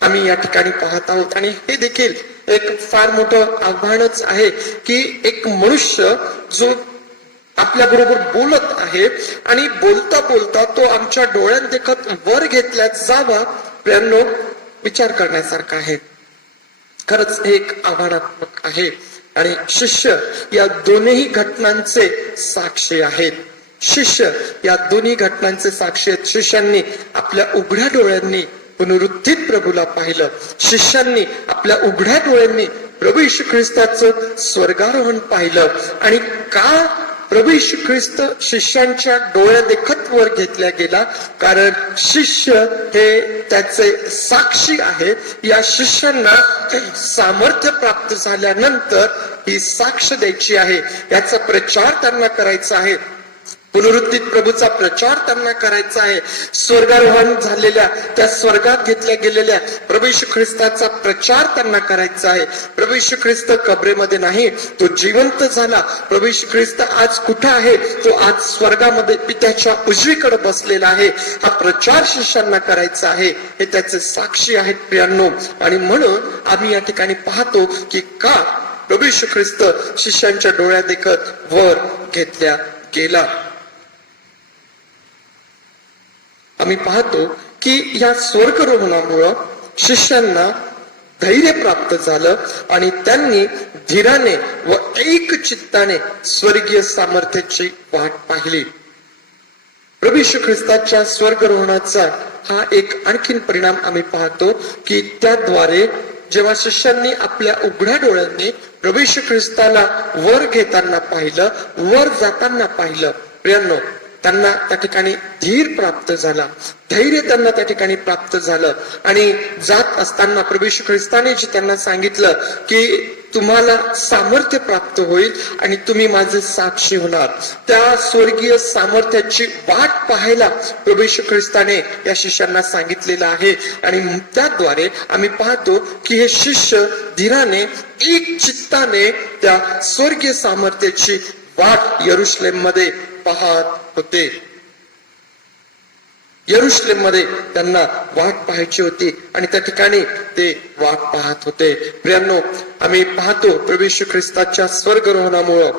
आम्ही या ठिकाणी पाहत आहोत. आणि हे देखील एक फार मोठं आव्हानच आहे की एक मनुष्य जो आपल्या बरोबर बोलत आहे आणि बोलता बोलता तो आमच्या डोळ्यात देखत वर घेतला जावा, प्रियांनो, विचार करण्यासारखा आहे. खरंच हे एक आव्हानात्मक आहे. आणि शिष्य या दोन्ही घटनांचे साक्षी आहेत. शिष्य या दोन्ही घटनांचे साक्षी आहेत. शिष्यांनी आपल्या उघड्या डोळ्यांनी पुनरुत्थित प्रभूला पाहिलं. शिष्यांनी आपल्या उघड्या डोळ्यांनी प्रभू येशू ख्रिस्ताचं स्वर्गारोहण पाहिलं. आणि का प्रभू येशू ख्रिस्त शिष्यांच्या डोळ्या देखत वर घेतला गेला? कारण शिष्य हे त्याचे साक्षी आहेत. या शिष्यांना सामर्थ्य प्राप्त झाल्यानंतर ही साक्ष द्यायची आहे, याचा प्रचार त्यांना करायचा आहे. पुनरुत्थित प्रभूचा प्रचार त्यांना करायचा आहे. स्वर्गारोहण झालेल्या, त्या स्वर्गात घेतल्या गेलेल्या प्रभू येशू ख्रिस्ताचा प्रचार त्यांना करायचा आहे. प्रभू येशू ख्रिस्त कबरेमध्ये नाही, तो जिवंत झाला. प्रभू येशू ख्रिस्त आज कुठे आहे? तो आज स्वर्गामध्ये पित्याच्या उजवीकडे बसलेला आहे. हा प्रचार शिष्यांना करायचा आहे. हे त्याचे साक्षी आहेत, प्रियांनो. आणि म्हणून आम्ही या ठिकाणी पाहतो की का प्रभू येशू ख्रिस्त शिष्यांच्या डोळ्या देखत वर घेतल्या गेला. आम्ही पाहतो की या स्वर्गारोहणामुळं शिष्यांना धैर्य प्राप्त झालं आणि त्यांनी धीराने व एक चित्ताने स्वर्गीय सामर्थ्याची वाट पाहिली. प्रभू येशू ख्रिस्ताच्या स्वर्गारोहणाचा हा एक आणखीन परिणाम आम्ही पाहतो की त्याद्वारे जेव्हा शिष्यांनी आपल्या उघड्या डोळ्यांनी प्रभू येशू ख्रिस्ताला वर घेताना पाहिलं, वर जाताना पाहिलं, प्रियांनो, त्यांना त्या ठिकाणी धीर प्राप्त झाला, धैर्य त्यांना त्या ठिकाणी प्राप्त झालं. आणि जात असताना प्रभू येशू ख्रिस्ताने जे त्यांना सांगितलं की तुम्हाला सामर्थ्य प्राप्त होईल आणि तुम्ही माझे साक्षी होणार, त्या स्वर्गीय सामर्थ्याची वाट पाहायला प्रभू येशू ख्रिस्ताने या शिष्यांना सांगितलेलं आहे. आणि त्याद्वारे आम्ही पाहतो की हे शिष्य धीराने एक चित्ताने त्या स्वर्गीय सामर्थ्याची वाट यरुशलेम मध्ये पाहत होते. यरुशलेम मध्ये त्यांना वाट पाहायची होती आणि त्या ठिकाणी ते वाट पाहत होते. प्रियांनो, आम्ही पाहतो प्रभू येशू ख्रिस्ताच्या स्वर्गरोहणामुळं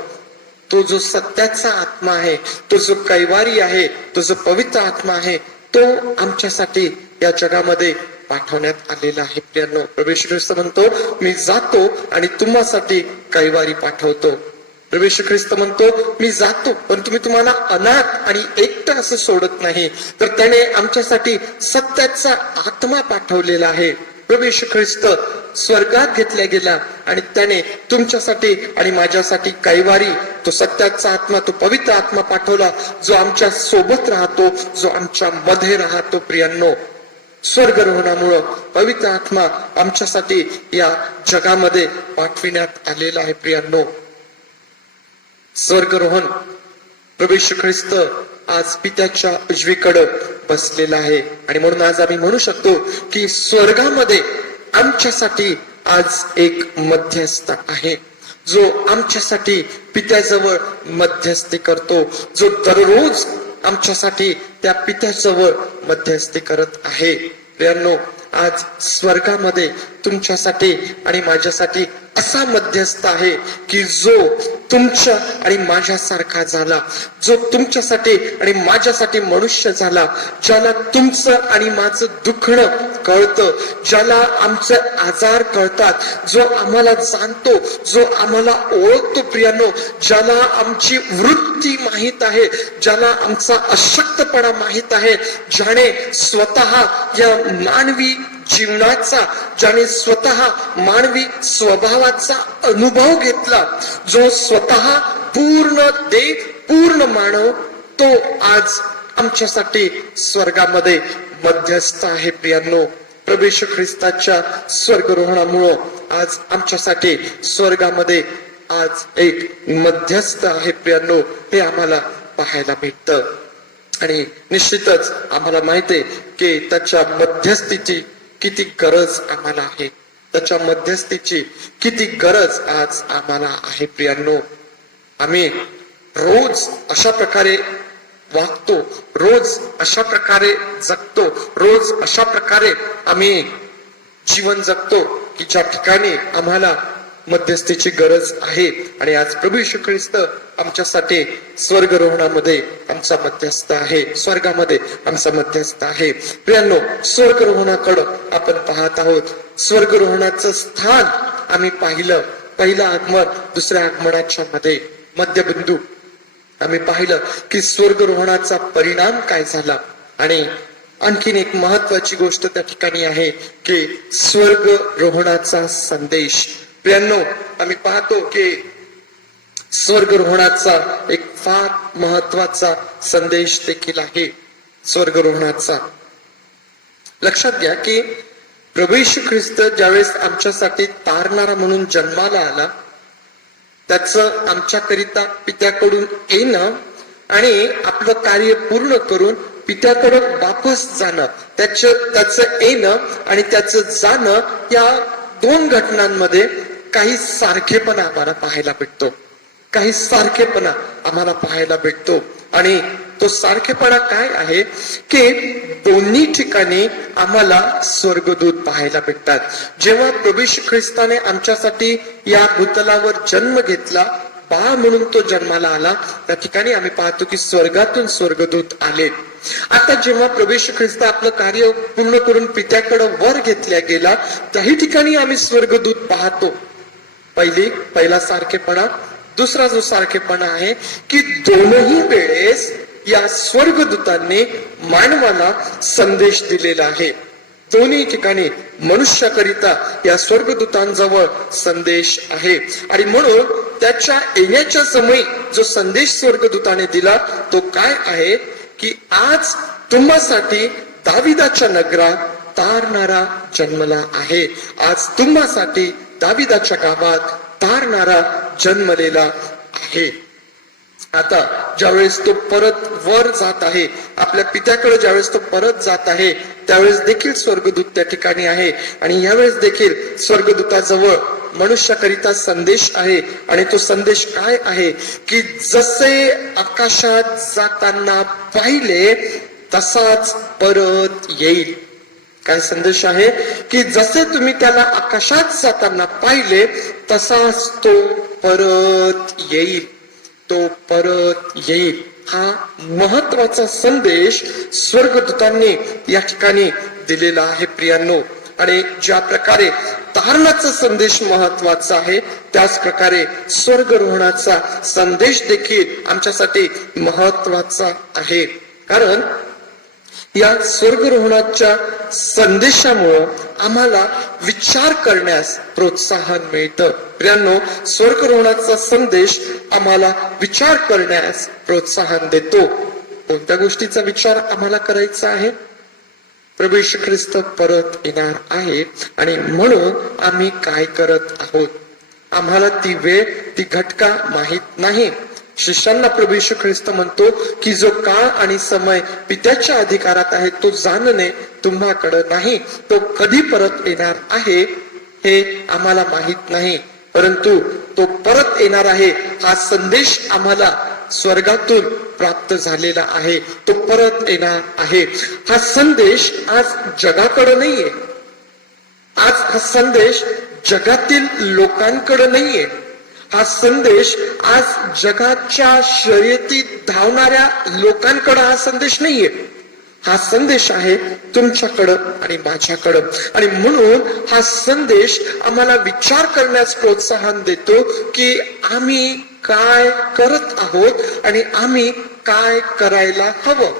तो जो सत्याचा आत्मा आहे, तो जो कैवारी आहे, तो जो पवित्र आत्मा आहे, तो आमच्यासाठी या जगामध्ये पाठवण्यात आलेला आहे. प्रियांनो, प्रभू येशू ख्रिस्त म्हणतो मी जातो आणि तुम्हासाठी कैवारी पाठवतो. प्रभू येशू ख्रिस्त म्हणतो मी जातो परंतु मी तुम्हाला अनाथ आणि एकटं असं सोडत नाही, तर त्याने आमच्यासाठी सत्याचा आत्मा पाठवलेला आहे. प्रभू येशू ख्रिस्त स्वर्गात घेतला गेला आणि त्याने तुमच्यासाठी आणि माझ्यासाठी कैवारी, तो सत्याचा आत्मा, तो पवित्र आत्मा पाठवला, जो आमच्या सोबत राहतो, जो आमच्या मध्ये राहतो. प्रियांनो, स्वर्गरोहणामुळं पवित्र आत्मा आमच्यासाठी या जगामध्ये पाठविण्यात आलेला आहे. प्रियांनो, स्वर्गरोहण प्रभू येशू ख्रिस्त आज पित्याच्या उजवीकडे बसलेला आहे आणि म्हणून आज आम्ही म्हणू शकतो की स्वर्गामध्ये आमच्यासाठी आज एक मध्यस्थ आहे, जो आमच्यासाठी पित्याजवळ मध्यस्थी करतो, जो दररोज आमच्यासाठी त्या पित्याजवळ मध्यस्थी करत आहे. प्रियांनो, आज स्वर्गामध्ये तुमच्यासाठी आणि माझ्यासाठी असा मध्यस्थ आहे की जो तुमच्या आणि माझ्यासारखा झाला, जो तुमच्यासाठी आणि माझ्यासाठी मनुष्य झाला, ज्याला तुमचं आणि माझं दुखणं कळतं, ज्याला आमचे आजार कळतात, जो आम्हाला जाणतो, जो आम्हाला ओळखतो. प्रियांनो, ज्याला आमची वृत्ती माहित आहे, ज्याला आमचा अशक्तपणा माहित आहे, ज्याने स्वतः या मानवी जीवनाचा, ज्याने स्वतः मानवी स्वभावाचा अनुभव घेतला, जो स्वतः पूर्ण देव, पूर्ण मानव, तो आज आमच्यासाठी स्वर्गामध्ये मध्यस्थ आहे. प्रियांनो, प्रभू येशू ख्रिस्ताच्या स्वर्गरोहणामुळं आज आमच्यासाठी स्वर्गामध्ये आज एक मध्यस्थ आहे. प्रियांनो, हे आम्हाला पाहायला भेटतं आणि निश्चितच आम्हाला माहिती आहे की त्याच्या मध्यस्थीची किती गरज आम्हाला आहे, त्याच्या मध्यस्थीची किती गरज आज आम्हाला आहे. प्रियांनो, आम्ही रोज अशा प्रकारे वागतो, रोज अशा प्रकारे जगतो, रोज अशा प्रकारे आम्ही जीवन जगतो की ज्या ठिकाणी आम्हाला मध्यस्थीची गरज आहे. आणि आज प्रभू येशू ख्रिस्त आमच्यासाठी स्वर्गरोहणामध्ये आमचा मध्यस्थ आहे, स्वर्गामध्ये आमचा मध्यस्थ आहे. प्रियांनो, स्वर्गरोहणाकडं आपण पाहत आहोत. स्वर्गरोहणाचं स्थान आम्ही पाहिलं, पहिलं आगमन, दुसऱ्या आगमनाच्या मध्ये मध्यबिंदू आम्ही पाहिलं की स्वर्गरोहणाचा परिणाम काय झाला. आणि आणखीन एक महत्वाची गोष्ट त्या ठिकाणी आहे की स्वर्गरोहणाचा संदेश. प्रियांनो, आम्ही पाहतो की स्वर्गरोहणाचा एक फार महत्वाचा संदेश देखील आहे. स्वर्गरोहणाचा लक्षात घ्या की प्रभू येशू ख्रिस्त ज्यावेळेस आमच्यासाठी तारणारा म्हणून जन्माला आला, त्याचं आमच्याकरिता पित्याकडून येणं आणि आपलं कार्य पूर्ण करून पित्याकडे वापस जाणं, त्याचं येणं आणि त्याचं जाणं, या दोन घटनांमध्ये काही सारखेपणा आम्हाला पाहायला भेटतो, काही सारखेपणा आम्हाला पाहायला भेटतो. आणि तो सारखेपणा काय आहे की दोन्ही ठिकाणी आम्हाला स्वर्गदूत पाहायला भेटतात. जेव्हा प्रभू येशू ख्रिस्ताने आमच्यासाठी या भूतलावर जन्म घेतला, बाळ म्हणून तो जन्माला आला, त्या ठिकाणी आम्ही पाहतो की स्वर्गातून स्वर्गदूत आले. आता जेव्हा प्रभू येशू ख्रिस्त आपलं कार्य पूर्ण करून पित्याकडे वर घेतल्या गेला, त्याही ठिकाणी आम्ही स्वर्गदूत पाहतो. पहिला सारखेपणा, दुसरा जो सारखेपणा आहे की दोनही वेळेस या स्वर्गदूतांनी मानवाला संदेश दिलेला आहे. दोन्ही ठिकाणी मनुष्याकरिता या स्वर्गदूतांजवळ संदेश आहे. आणि म्हणून त्याच्या येण्याच्या समयी जो संदेश स्वर्गदूताने दिला तो काय आहे की आज तुम्हासाठी दाविदाच्या नगरात तारणारा जन्मला आहे. आज तुम्हासाठी दाविदाच्या गावात तारणारा जन्मलेला आहे. आता ज्यावेळेस तो परत वर जात आहे, आपल्या पित्याकडे ज्यावेळेस तो परत जात आहे, त्यावेळेस देखील स्वर्गदूत त्या ठिकाणी आहे. आणि यावेळेस देखील स्वर्गदूताजवळ मनुष्याकरिता संदेश आहे. आणि तो संदेश काय आहे की जसे आकाशात जाताना पाहिले तसाच परत येईल. काय संदेश आहे की जसे तुम्ही त्याला आकाशात जाताना पाहिले तसाच तो परत येईल. तो परत येईल. हा महत्वाचा संदेश स्वर्गदूतांनी या ठिकाणी दिलेला आहे प्रियांनो. आणि ज्या प्रकारे तारणाचा संदेश महत्वाचा आहे त्याच प्रकारे स्वर्गरोहणाचा संदेश देखील आमच्यासाठी महत्वाचा आहे. कारण या स्वर्गरोहणाच्या संदेशामुळं आम्हाला विचार करण्यास प्रोत्साहन मिळतं. प्रियांनो, स्वर्गरोहणाचा संदेश आम्हाला विचार करण्यास प्रोत्साहन देतो. कोणत्या गोष्टीचा विचार आम्हाला करायचा आहे? प्रभू येशू ख्रिस्त परत येणार आहे आणि म्हणून आम्ही काय करत आहोत. आम्हाला ती वेळ, ती घटका माहित नाही. शिष्यांना प्रभू येशू ख्रिस्त म्हणतो की जो काळ आणि समय पित्याच्या अधिकारात आहे तो जाणणे तुम्हाकडे नाही. तो कधी परत येणार आहे हे आम्हाला माहित नाही, परंतु तो परत येणार आहे हा संदेश आम्हाला स्वर्गातून प्राप्त झालेला आहे. तो परत येणार आहे. हा संदेश आज जगाकडे नाहीये. आज हा संदेश जगातील लोकांकडे नाहीये. हा संदेश आज जगाच्या शर्यतीत धावणाऱ्या लोकांकडे हा संदेश नाहीये. हा संदेश आहे तुमच्याकडं आणि माझ्याकडं. आणि म्हणून हा संदेश आम्हाला विचार करण्यास प्रोत्साहन देतो की आम्ही काय करत आहोत आणि आम्ही काय करायला हवं.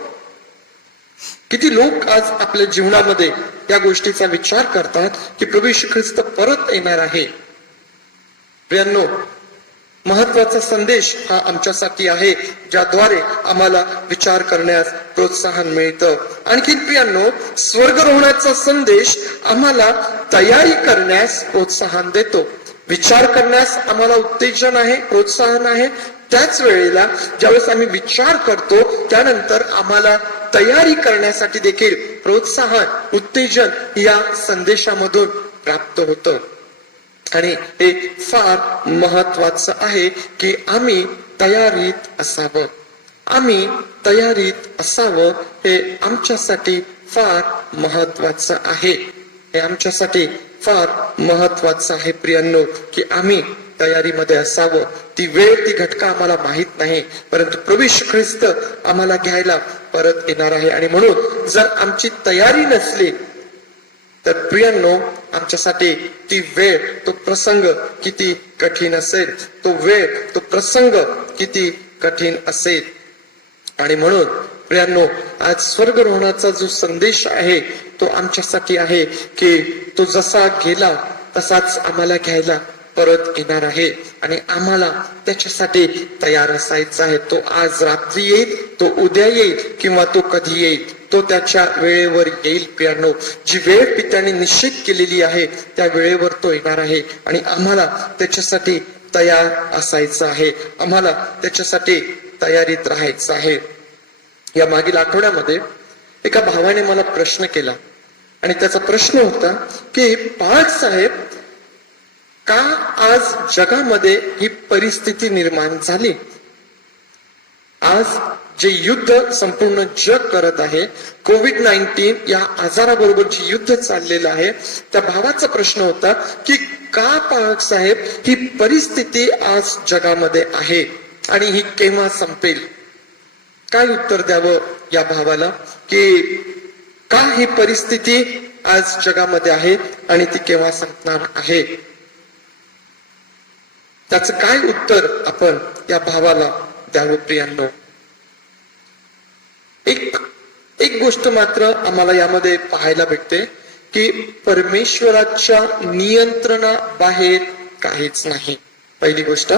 किती लोक आज आपल्या जीवनामध्ये या गोष्टीचा विचार करतात की प्रभू येशू ख्रिस्त परत येणार आहे. प्रियांनो, महत्वाचा संदेश हा आमच्यासाठी आहे ज्याद्वारे आम्हाला विचार करण्यास प्रोत्साहन मिळतं. आणखी प्रियांनो, स्वर्गरोहणाचा संदेश आम्हाला तयारी करण्यास प्रोत्साहन देतो. विचार करण्यास आम्हाला उत्तेजन आहे, प्रोत्साहन आहे. त्याच वेळेला ज्यावेळेस आम्ही विचार करतो त्यानंतर आम्हाला तयारी करण्यासाठी देखील प्रोत्साहन, उत्तेजन या संदेशामधून प्राप्त होतं. आणि हे फार महत्वाचं आहे की आम्ही तयारीत असावं. आम्ही तयारीत असावं हे आमच्यासाठी फार महत्वाचं आहे. हे आमच्यासाठी फार महत्वाचं आहे प्रियांनो की आम्ही तयारीमध्ये असावं. ती वेळ, ती घटका आम्हाला माहित नाही, परंतु प्रभू येशू ख्रिस्त आम्हाला घ्यायला परत येणार आहे. आणि म्हणून जर आमची तयारी नसली तर प्रियांनो, आमच्यासाठी ती वेळ, तो प्रसंग किती कठीण असेल. तो वेळ, तो प्रसंग किती कठीण असेल. आणि म्हणून प्रियांनो, आज स्वर्गरोहणाचा जो संदेश आहे तो आमच्यासाठी आहे की तो जसा गेला तसाच आम्हाला घ्यायला परत येणार आहे. आणि आम्हाला त्याच्यासाठी तयार असायचं आहे. तो आज रात्री येईल, तो उद्या येईल किंवा तो कधी येईल, तो त्याच्या वेळेवर येईल. प्रियांनो, जी वेळ पित्याने निश्चित केलेली आहे त्या वेळेवर तो येणार आहे. आणि आम्हाला त्याच्यासाठी तयार असायचं आहे. आम्हाला त्याच्यासाठी तयारीत राहायचं आहे. या मागील आठवड्यामध्ये एका भावाने मला प्रश्न केला आणि त्याचा प्रश्न होता की बाळ साहेब, का आज जगामध्ये ही परिस्थिती निर्माण झाली? आज जे युद्ध संपूर्ण जग करत आहे, कोविड-19 या आजाराबरोबर जे युद्ध चाललेलं आहे, त्या भावाचा प्रश्न होता की का पाळक साहेब ही परिस्थिती आज जगामध्ये आहे आणि ही केव्हा संपेल? काय उत्तर द्यावं या भावाला की का ही परिस्थिती आज जगामध्ये आहे आणि ती केव्हा संपणार आहे? त्याचं काय उत्तर आपण या भावाला द्यावं प्रियांनो? एक गोष्ट मात्र आम्हाला यामध्ये पाहायला भेटते की परमेश्वराच्या नियंत्रणाबाहेर काहीच नाही. पहिली गोष्ट,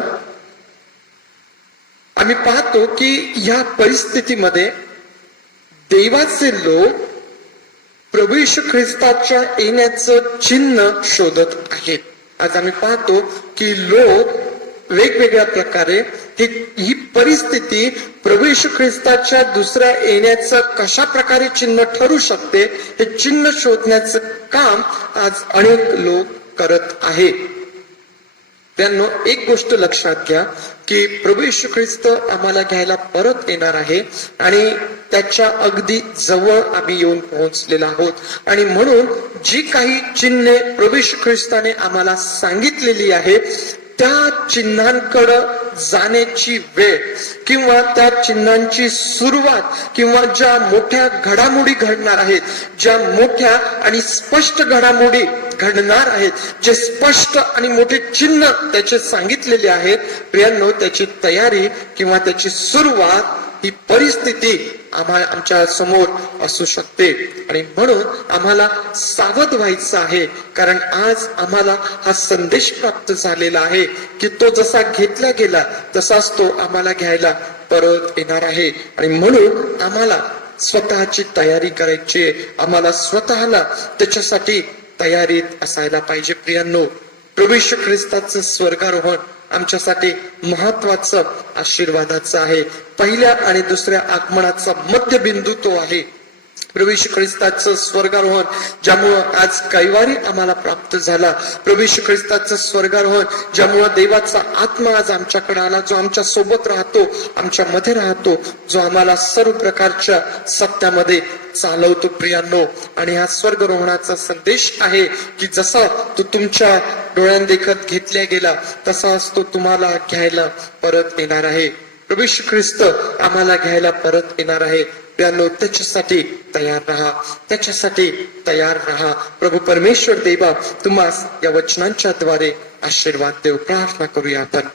आम्ही पाहतो की या परिस्थितीमध्ये देवाचे लोक प्रभू येशू ख्रिस्ताच्या येण्याचं चिन्ह शोधत आहेत. आज आम्ही पाहतो की लोक वेगवेगळ्या प्रकारे ही परिस्थिती प्रभू येशू ख्रिस्ताच्या दुसऱ्या येण्याचं कशा प्रकारे चिन्ह ठरू शकते हे चिन्ह शोधण्याचं काम आज अनेक लोक करत आहेत. त्यांनो, एक गोष्ट लक्षात घ्या की प्रभू येशू ख्रिस्त आम्हाला घ्यायला परत येणार आहे आणि त्याच्या अगदी जवळ आम्ही येऊन पोहोचलेलो आहोत आणि म्हणून जी काही चिन्हे प्रभू येशू ख्रिस्ताने आम्हाला सांगितलेली आहे त्या चिन्हांकडं जाण्याची वेळ किंवा त्या चिन्हांची सुरुवात किंवा ज्या मोठ्या घडामोडी घडणार आहेत, ज्या मोठ्या आणि स्पष्ट घडामोडी घडणार आहेत, जे स्पष्ट आणि मोठे चिन्ह त्याचे सांगितलेले आहेत, प्रियांनो, त्याची तयारी किंवा त्याची सुरुवात ही परिस्थिती आमच्या समोर असू शकते आणि म्हणून आम्हाला सावध व्हायचं आहे. कारण आज आम्हाला हा संदेश प्राप्त झालेला आहे की तो जसा घेतला गेला तसाच तो आम्हाला घ्यायला परत येणार आहे आणि म्हणून आम्हाला स्वतःची तयारी करायची आहे. आम्हाला स्वतःला त्याच्यासाठी तयारीत असायला पाहिजे. प्रियांनो, प्रभू येशू ख्रिस्ताचं स्वर्गारोहण आमच्यासाठी महत्वाचं आशीर्वादाचं आहे. पहिल्या आणि दुसऱ्या आगमनाचा मध्यबिंदू तो आहे. प्रभू येशू ख्रिस्ताचं स्वर्गारोहण ज्यामुळं आज कैवारी आम्हाला प्राप्त झाला, प्रभू येशू ख्रिस्ताचं स्वर्गारोहण ज्यामुळं देवाचा आत्मा आज आमच्याकडे आला, जो आमच्या सोबत राहतो, आमच्या मध्ये राहतो, जो आम्हाला सर्व प्रकारच्या सत्यामध्ये चालवतो. प्रियांनो, आणि हा स्वर्गारोहणाचा संदेश आहे की जसा तो तुमच्या डोळ्यांदेखत घेतला गेला तसाच तो तुम्हाला घ्यायला परत येणार आहे. प्रभू येशू ख्रिस्त आम्हाला घ्यायला परत येणार आहे. प्रियांनो, त्याच्यासाठी तयार राहा, त्याच्यासाठी तयार राहा. प्रभू परमेश्वर देवा तुम्हास या वचनांच्या द्वारे आशीर्वाद देव. प्रार्थना करूया आपण.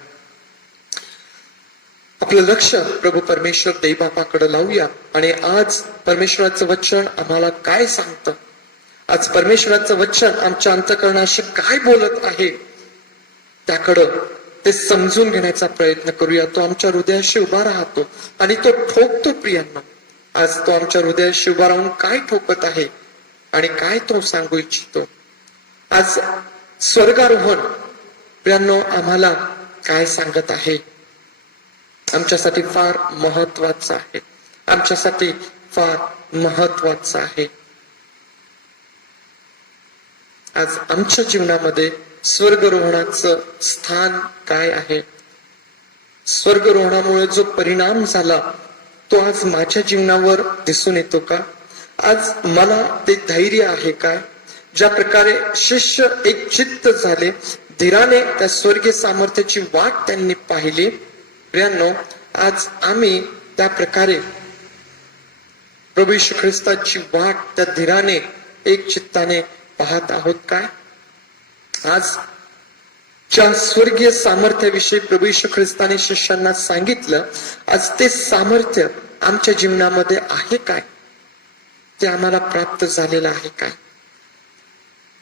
आपलं लक्ष प्रभू परमेश्वर देवबापाकडे लावूया आणि आज परमेश्वराचं वचन आम्हाला काय सांगतं, आज परमेश्वराचं वचन आमच्या अंतःकरणाशी काय बोलत आहे त्याकडं ते समजून घेण्याचा प्रयत्न करूया. तो आमच्या हृदयाशी उभा राहतो आणि तो ठोकतो. प्रियांना, आज तो आमच्या हृदयाशी उभा राहून काय ठोकत आहे आणि काय तो सांगू इच्छितो. आज स्वर्गारोहण प्रियांनो आम्हाला काय सांगत आहे, आमच्यासाठी फार महत्वाचं आहे, आमच्यासाठी फार महत्वाचं आहे. आज आमच्या जीवनामध्ये स्वर्गरोहणाचं स्थान काय आहे, स्वर्गरोहणामुळे जो परिणाम झाला तो आज माझ्या जीवनावर दिसून येतो का? आज मला ते धैर्य आहे का? ज्या प्रकारे शिष्य एक चित्त झाले, धीराने त्या स्वर्गीय सामर्थ्याची वाट त्यांनी पाहिली. प्रियांनो, आज आम्ही त्या प्रकारे प्रभू येशू ख्रिस्ताची वाट त्या धीराने एक चित्ताने पाहत आहोत काय? आज ज्या स्वर्गीय सामर्थ्याविषयी प्रभू येशू ख्रिस्ताने शिष्यांना सांगितलं, आज ते सामर्थ्य आमच्या जीवनामध्ये आहे काय? ते आम्हाला प्राप्त झालेलं आहे काय?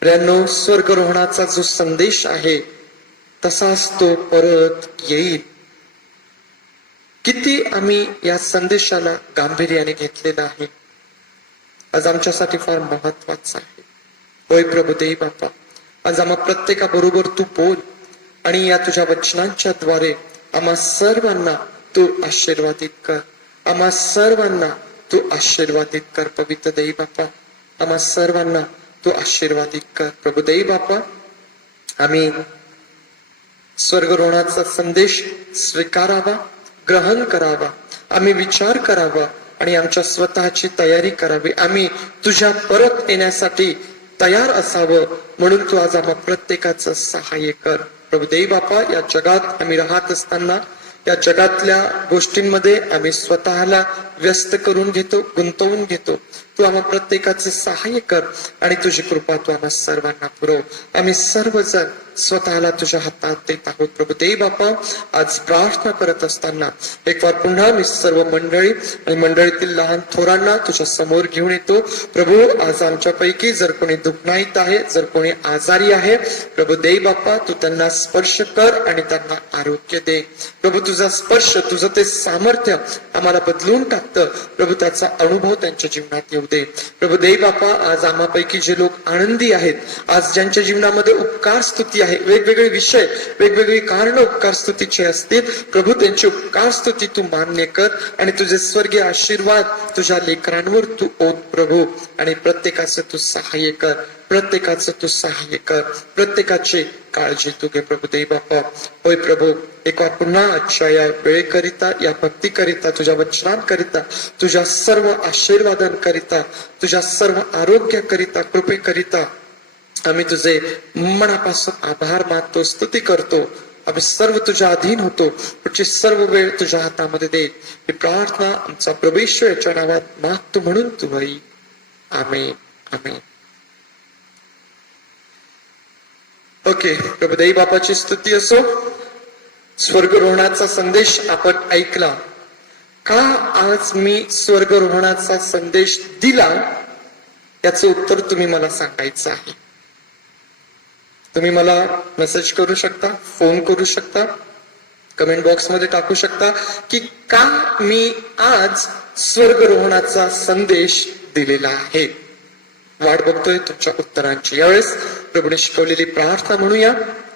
प्रियांनो, स्वर्गरोहणाचा जो संदेश आहे तसाच तो परत येईल. किती आम्ही या संदेशाला गांभीर्याने घेतलेला आहे, आज आमच्यासाठी फार महत्वाचं आहे. होय प्रभू देव बापा, आज आम्हा प्रत्येकाबरोबर तू बोल आणि या तुझ्या वचनांच्या द्वारे आम्हा सर्वांना तू आशीर्वादित कर, आम्हा सर्वांना तू आशीर्वादित कर. पवित्र देव बापा, आम्हा सर्वांना तू आशीर्वादित कर. प्रभू देव बापा, आम्ही स्वर्गरोहणाचा संदेश स्वीकारावा, ग्रहण करावा, आम्ही विचार करावा आणि आमच्या स्वतःची तयारी करावी. आम्ही तुझ्या परत येण्यासाठी तयार असावं म्हणून तू आज आम्हा प्रत्येकाचं सहाय्य कर. प्रभू देव बापा, या जगात आम्ही राहत असताना या जगातल्या गोष्टींमध्ये आम्ही स्वतःला व्यस्त करून घेतो, गुंतवून घेतो. तू आम्हा प्रत्येकाचे सहाय्य कर आणि तुझी कृपा तू आम्हा सर्वांना पुरव. आम्ही सर्वजण स्वतःला तुझ्या हातात देत आहोत प्रभू. देव बापा, आज प्रार्थना करत असताना एक वार पुन्हा मी सर्व मंडळी आणि मंडळीतील लहान थोरांना तुझ्या समोर घेऊन येतो प्रभू. आज आमच्यापैकी जर कोणी दुःखनाईत आहे, जर कोणी आजारी आहे प्रभू, देव बापा तू त्यांना स्पर्श कर आणि त्यांना आरोग्य दे प्रभू. तुझा स्पर्श, तुझं ते सामर्थ्य आम्हाला बदलून टाकतं प्रभू. त्याचा अनुभव त्यांच्या जीवनात येऊ दे प्रभू. देव बापा, आज आम्हापैकी जे लोक आनंदी आहेत, आज ज्यांच्या जीवनामध्ये उपकार स्तुती आहे, वेगवेगळे विषय, वेगवेगळी कारण उपकार स्तुतीचे असतील प्रभू, त्यांची उपकार स्तुती तू मान्य कर आणि तुझे स्वर्गीय आशीर्वाद तुझ्या लेकरांवर तू ओत प्रभू. आणि प्रत्येकाचं तू सहाय्य कर, प्रत्येकाचं तू सहाय्य कर, प्रत्येकाची काळजी तू घे प्रभू. देव बापा, होय प्रभू, एक वार पुन्हा आजच्या या वेळेकरिता, या भक्तीकरिता, तुझ्या वचनांकरिता, तुझ्या सर्व आशीर्वादांकरिता, तुझ्या सर्व आरोग्याकरिता, कृपेकरिता आम्ही तुझे मनापासून आभार मानतो, स्तुती करतो. आम्ही सर्व तुझ्या अधीन होतो. पुढची सर्व वेळ तुझ्या हातामध्ये दे. ही प्रार्थना आमचा प्रभू येशू याच्या नावात मागतो म्हणून तू होई. आमेन, आमेन. ओके, प्रभू देव बापाची स्तुती असो. स्वर्गरोहणाचा संदेश आपण ऐकला. का आज मी स्वर्गरोहणाचा संदेश दिला याचं उत्तर तुम्ही मला सांगायचं आहे. तुम्ही मला मेसेज करू शकता, फोन करू शकता, कमेंट बॉक्स मध्ये टाकू शकता की का मी आज स्वर्गरोहणाचा संदेश दिलेला आहे. वाट बघतोय तुमच्या उत्तरांची. यावेळेस प्रभूने शिकवलेली प्रार्थना म्हणूया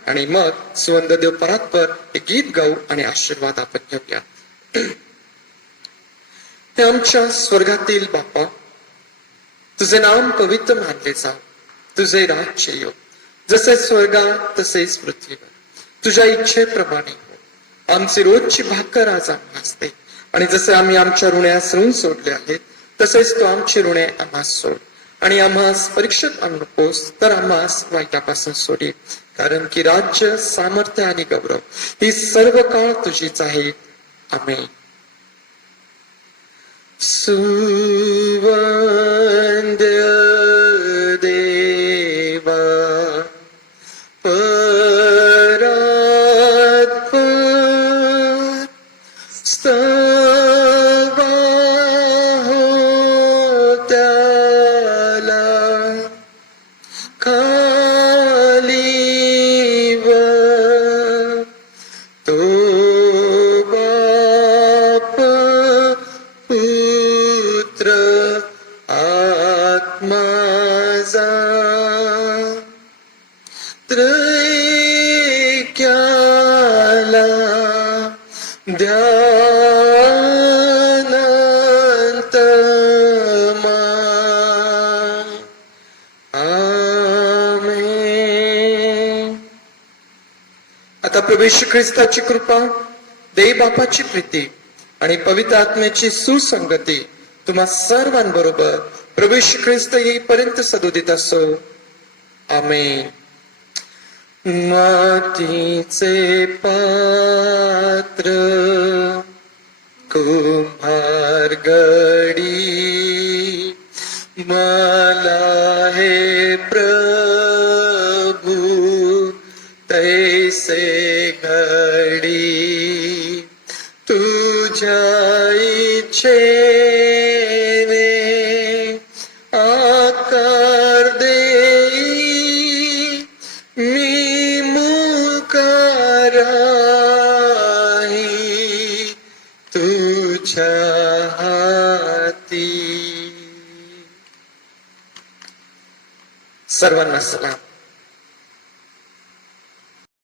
आणि मग सुवंददेव परात्पर हे गीत गाऊ आणि आशीर्वाद आपण घेऊया. हे आमच्या स्वर्गातील बापा, तुझे नाम पवित्र मानले जाव, तुझे राज्य येऊ, जसे स्वर्गात तसेच पृथ्वीवर, तुझ्या इच्छेप्रमाणे हो. आमची रोजची भाकर आज आम्हास दे आणि जसे आम्ही आमच्या ऋण्यास ऋण सोडले आहेत तसेच तू आमची ऋणे आम्हास सोड आणि आम्हास परीक्षेत आणू नकोस तर आम्हास वाईटापासून सोडे. कारण की राज्य, सामर्थ्य आणि गौरव ही सर्व काळ तुझीच आहे. आमेन. सुवंद्य देवा परात्पर स्तवा हो त्याला खालीवर तो बाप पुत्र आत्मा जा त्रैक्याला ध्यानांत आमेन. आता प्रभू येशू ख्रिस्ताची कृपा, देव बापाची प्रीती आणि पवित्र आत्म्याची सुसंगती तुम्हा सर्वांबरोबर प्रभू येशू ख्रिस्त येईपर्यंत सदोदित असो. आमेन. मातीचे पात्र कुंभार गडी मला हे प्रभू तैसे घडी तुझ्या इच्छेने आकार देई मी मुकाराही तुझ्या हाती. सर्वांना सलाम.